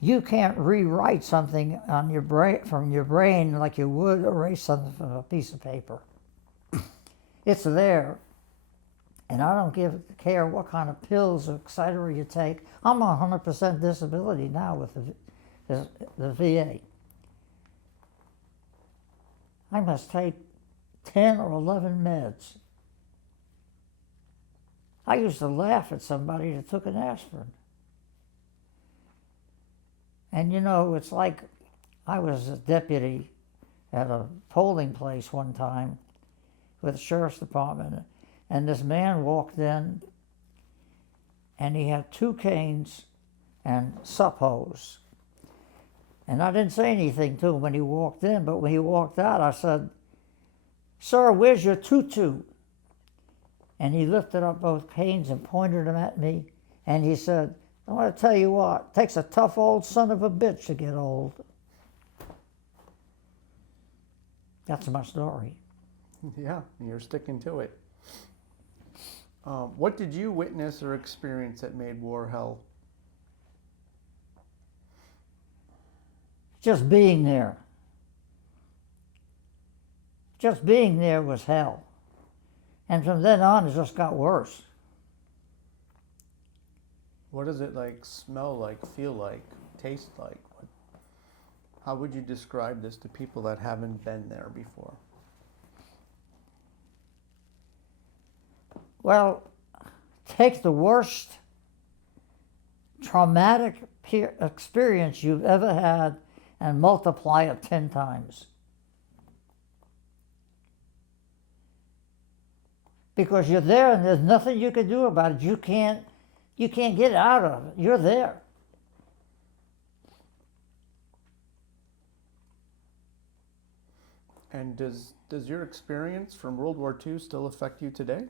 you can't rewrite something on your brain, from your brain, like you would erase something from a piece of paper. It's there. And I don't care what kind of pills or etc. you take. I'm on 100% disability now with the VA. I must take 10 or 11 meds. I used to laugh at somebody that took an aspirin. And you know, it's like I was a deputy at a polling place one time with the sheriff's department, and this man walked in and he had 2 canes and suppos. And I didn't say anything to him when he walked in, but when he walked out, I said, "Sir, where's your tutu?" And he lifted up both canes and pointed them at me, and he said, "I want to tell you what, it takes a tough old son of a bitch to get old." That's my story. Yeah, you're sticking to it. What did you witness or experience that made war hell? Just being there. Just being there was hell. And from then on, it just got worse. What does it like smell like, feel like, taste like? How would you describe this to people that haven't been there before? Well, take the worst traumatic experience you've ever had and multiply it 10 times. Because you're there and there's nothing you can do about it. You can't get out of it. You're there. And does your experience from World War II still affect you today?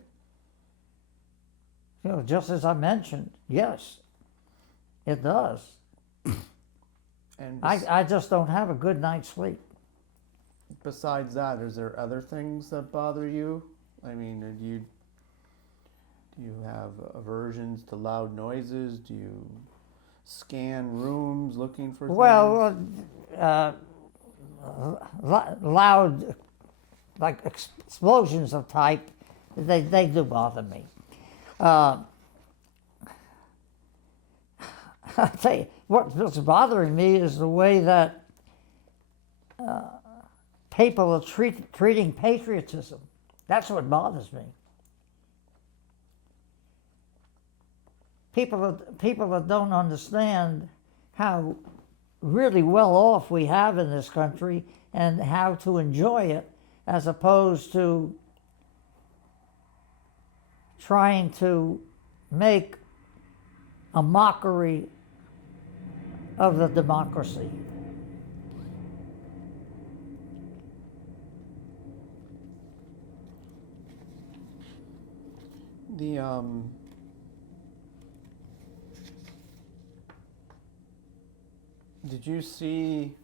You know, just as I mentioned, yes, it does. And I just don't have a good night's sleep. besides that, is there other things that bother you? I mean, do you have aversions to loud noises? Do you scan rooms looking for things? Well, loud, like explosions of type, they do bother me. I'll tell you, what's bothering me is the way that people are treating patriotism. That's what bothers me. People that don't understand how really well off we have in this country and how to enjoy it, as opposed to trying to make a mockery of the democracy. Did you see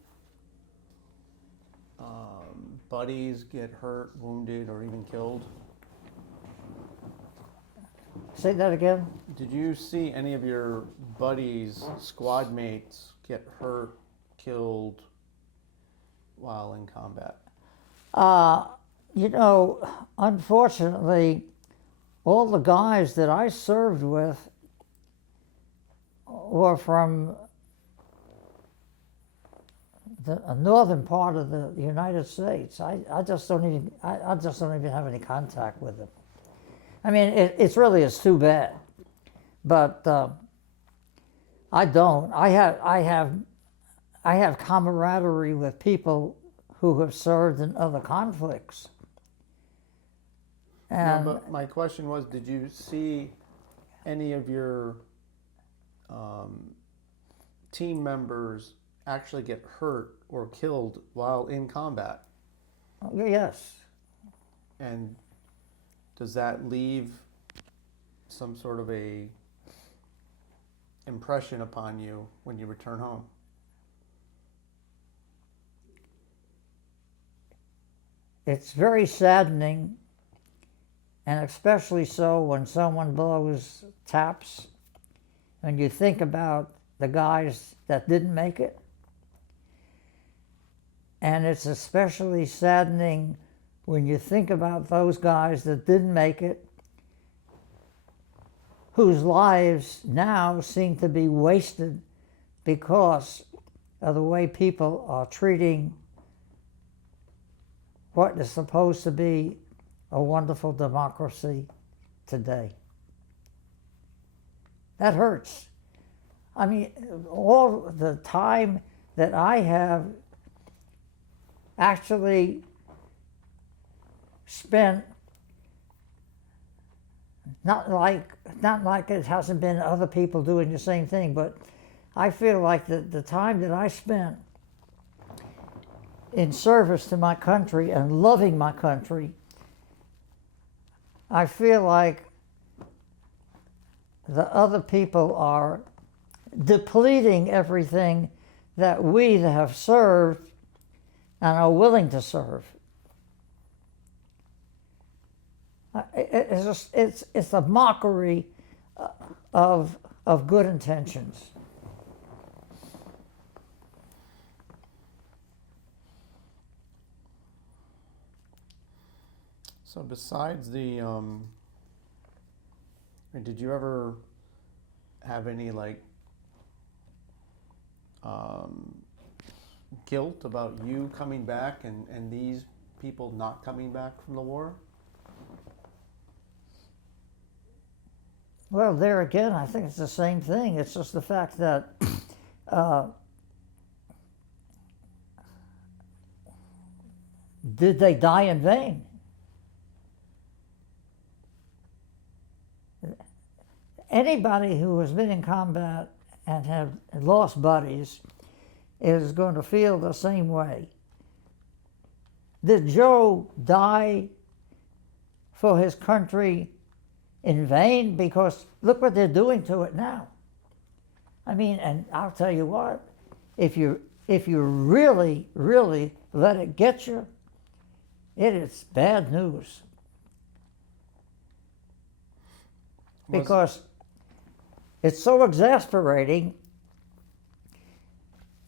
buddies get hurt, wounded, or even killed? Say that again? Did you see any of your buddies, squad mates, get hurt, killed while in combat? You know, unfortunately, all the guys that I served with were from the northern part of the United States. I just don't even have any contact with them. I mean, it's too bad, but I don't. I have camaraderie with people who have served in other conflicts. And no, but my question was, did you see any of your team members actually get hurt or killed while in combat? yes, And does that leave some sort of a impression upon you when you return home? it's very saddening, and especially so when someone blows taps, and you think about the guys that didn't make it. And it's especially saddening when you think about those guys that didn't make it, whose lives now seem to be wasted because of the way people are treating what is supposed to be a wonderful democracy today. That hurts. I mean, all the time that I have actually spent, not like it hasn't been other people doing the same thing, but I feel like the time that I spent in service to my country and loving my country, I feel like the other people are depleting everything that we that have served and are willing to serve. It's a mockery of good intentions. So besides the, did you ever have any guilt about you coming back and these people not coming back from the war? Well, there again, I think it's the same thing. It's just the fact that did they die in vain? Anybody who has been in combat and have lost buddies is going to feel the same way. Did Joe die for his country in vain? Because look what they're doing to it now. I mean, and I'll tell you what, if you really, really let it get you, it is bad news. Because it's so exasperating,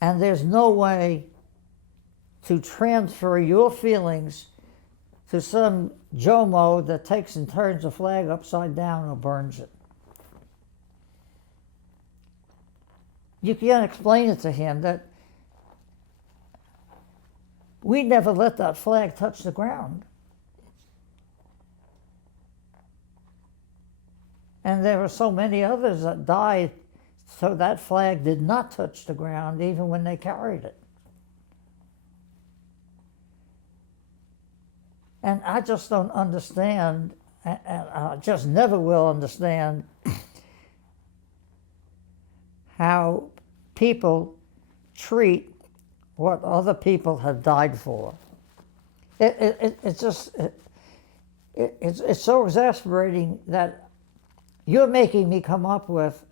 and there's no way to transfer your feelings to some Jomo that takes and turns a flag upside down or burns it. You can't explain it to him that we never let that flag touch the ground. And there were so many others that died so that flag did not touch the ground even when they carried it. And I just don't understand, and I just never will understand how people treat what other people have died for. It's so exasperating that you're making me come up with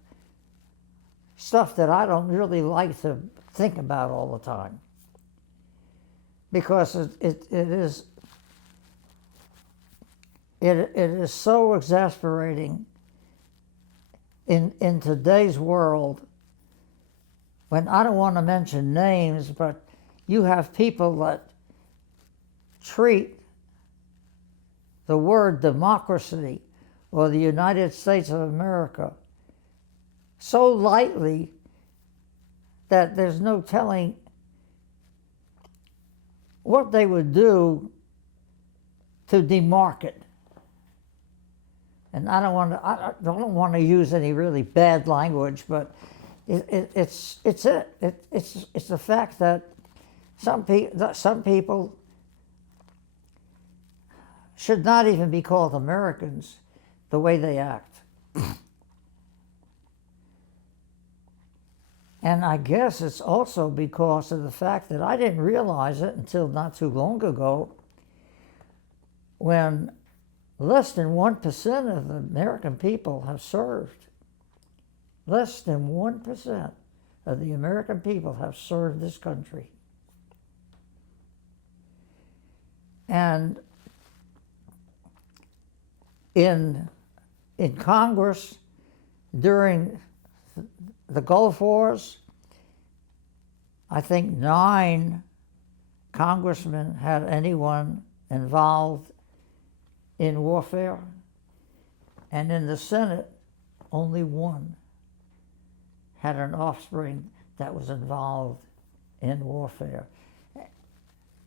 stuff that I don't really like to think about all the time, because it is so exasperating in today's world, when I don't want to mention names, but you have people that treat the word democracy or the United States of America so lightly that there's no telling what they would do to demark it. And I don't want to use any really bad language, but it's the fact that some people should not even be called Americans the way they act. And I guess it's also because of the fact that I didn't realize it until not too long ago, when less than 1% of the American people have served. Less than 1% of the American people have served this country. And in Congress during the Gulf Wars, I think 9 congressmen had anyone involved in warfare, and in the Senate, only 1 had an offspring that was involved in warfare.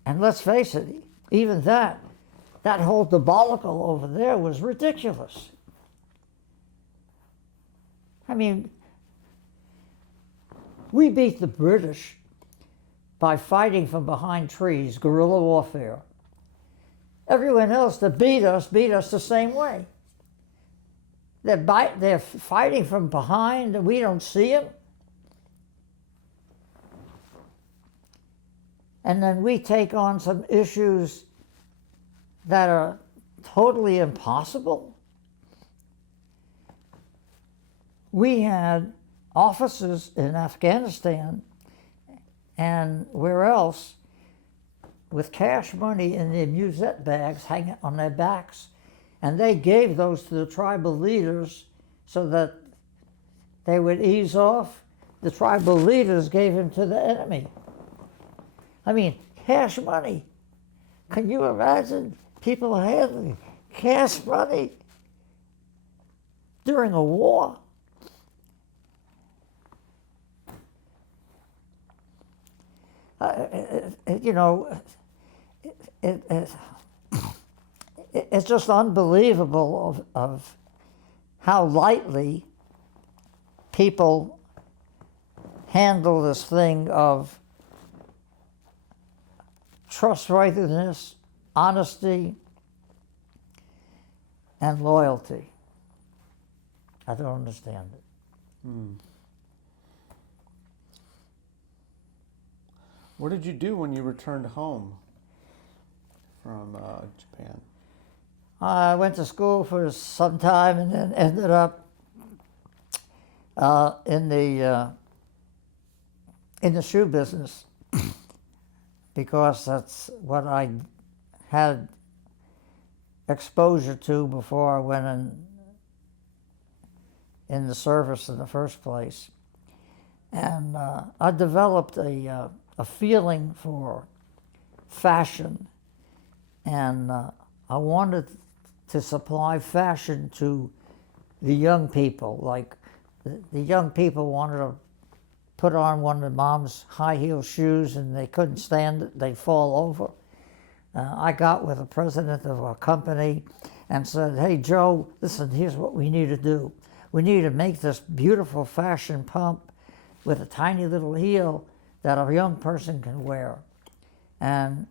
And let's face it, even that whole debacle over there was ridiculous. I mean, we beat the British by fighting from behind trees, guerrilla warfare. Everyone else that beat us the same way. They're fighting from behind and we don't see them. And then we take on some issues that are totally impossible. We had officers in Afghanistan and where else with cash money in their musette bags hanging on their backs, and they gave those to the tribal leaders so that they would ease off. The tribal leaders gave them to the enemy. I mean, cash money. Can you imagine people handling cash money during a war? It's just unbelievable of how lightly people handle this thing of trustworthiness, honesty, and loyalty. I don't understand it. What did you do when you returned home? from Japan? I went to school for some time and then ended up in the shoe business because that's what I had exposure to before I went in the service in the first place. And I developed a feeling for fashion, and I wanted to supply fashion to the young people. Like the young people wanted to put on one of the mom's high heel shoes and they couldn't stand it, they'd fall over. I got with the president of our company and said, hey Joe, listen, here's what we need to do. We need to make this beautiful fashion pump with a tiny little heel that a young person can wear. And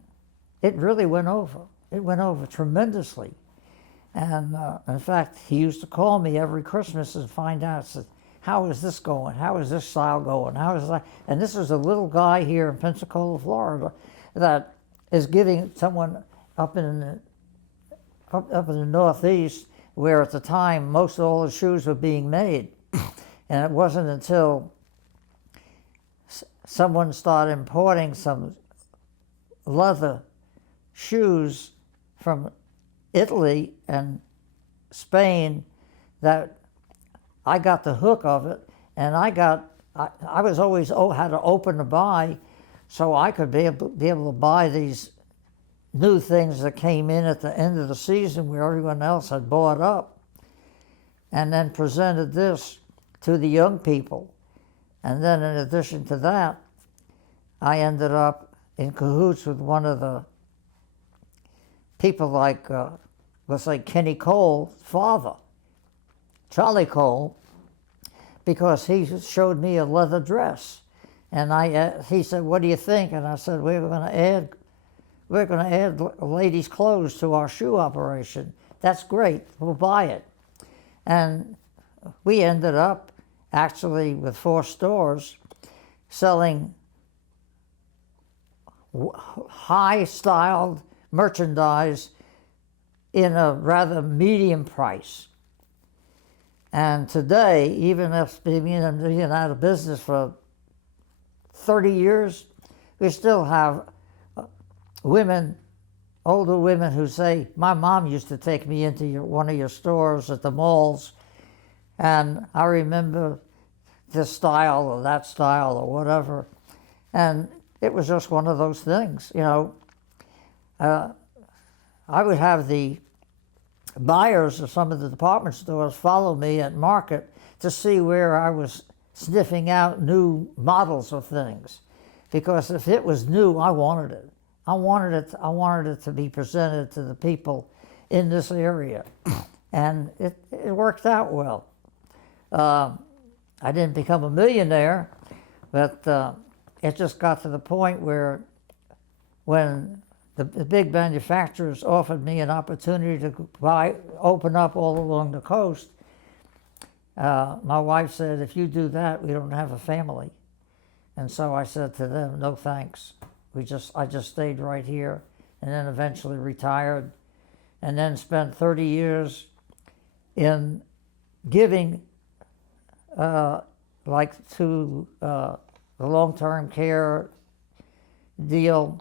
it really went over. It went over tremendously. And in fact, he used to call me every Christmas and find out, said, how is this going? How is this style going? How is that? And this is a little guy here in Pensacola, Florida, that is giving someone up in the Northeast, where at the time most of all the shoes were being made. And it wasn't until someone started importing some leather shoes from Italy and Spain that I got the hook of it, and I was always had to open to buy, so I could be able to buy these new things that came in at the end of the season where everyone else had bought up, and then presented this to the young people. And then in addition to that, I ended up in cahoots with one of the people like, let's say Kenny Cole's father, Charlie Cole, because he showed me a leather dress. And he said, what do you think? And I said, we're going to add ladies' clothes to our shoe operation. That's great, we'll buy it. And we ended up actually with 4 stores selling high-styled merchandise in a rather medium price. And today, even after being out of business for 30 years, we still have women, older women, who say, my mom used to take me into one of your stores at the malls, and I remember this style or that style or whatever. And it was just one of those things, you know. I would have the buyers of some of the department stores follow me at market to see where I was sniffing out new models of things, because if it was new, I wanted it. I wanted it to be presented to the people in this area, and it worked out well. I didn't become a millionaire, but it just got to the point where when the big manufacturers offered me an opportunity to open up all along the coast, my wife said, if you do that, we don't have a family. And so I said to them, no thanks. I just stayed right here, and then eventually retired, and then spent 30 years in giving like to the long-term care deal,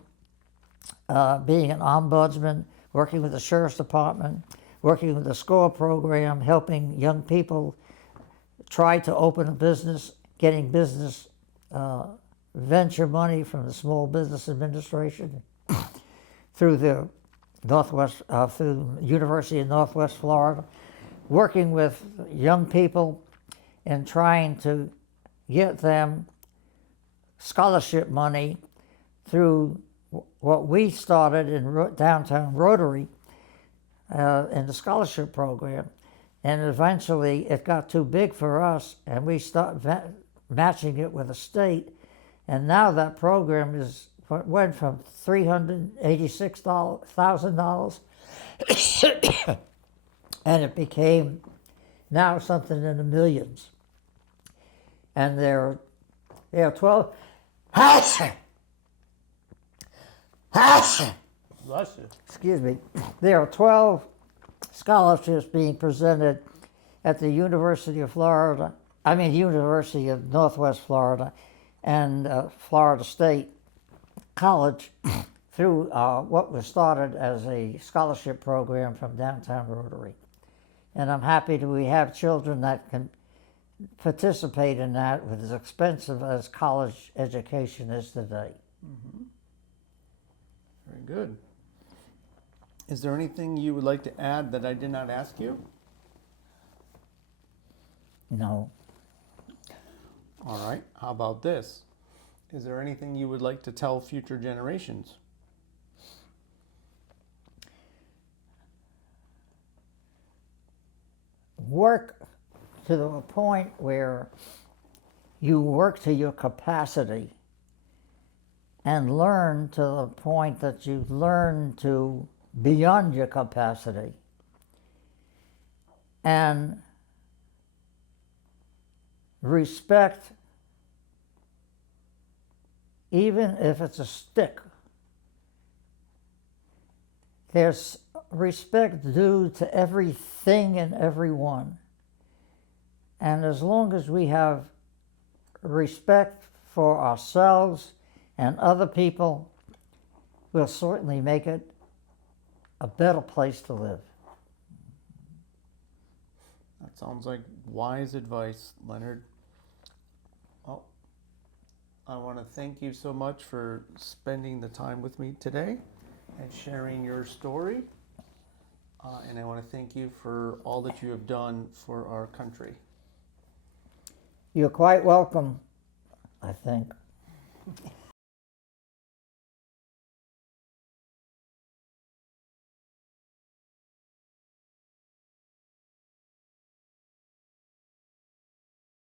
being an ombudsman, working with the sheriff's department, working with the SCORE program, helping young people try to open a business, getting business venture money from the Small Business Administration through the through the University of Northwest Florida, working with young people and trying to get them scholarship money through what we started in downtown Rotary in the scholarship program. And eventually it got too big for us, and we started matching it with the state. And now that program went from $386,000 and it became now something in the millions. And there are 12 Bless you. excuse me, there are 12 scholarships being presented at the University of University of Northwest Florida and Florida State College through what was started as a scholarship program from Downtown Rotary. And I'm happy that we have children that can participate in that with as expensive as college education is today. Mm-hmm. Very good. Is there anything you would like to add that I did not ask you? No. All right. How about this? Is there anything you would like to tell future generations? Work to the point where you work to your capacity and learn to the point that you learn to beyond your capacity. And respect, even if it's a stick. There's respect due to everything and everyone. And as long as we have respect for ourselves and other people, we'll certainly make it a better place to live. That sounds like wise advice, Leonard. Well, I want to thank you so much for spending the time with me today and sharing your story. And I want to thank you for all that you have done for our country. You're quite welcome, I think.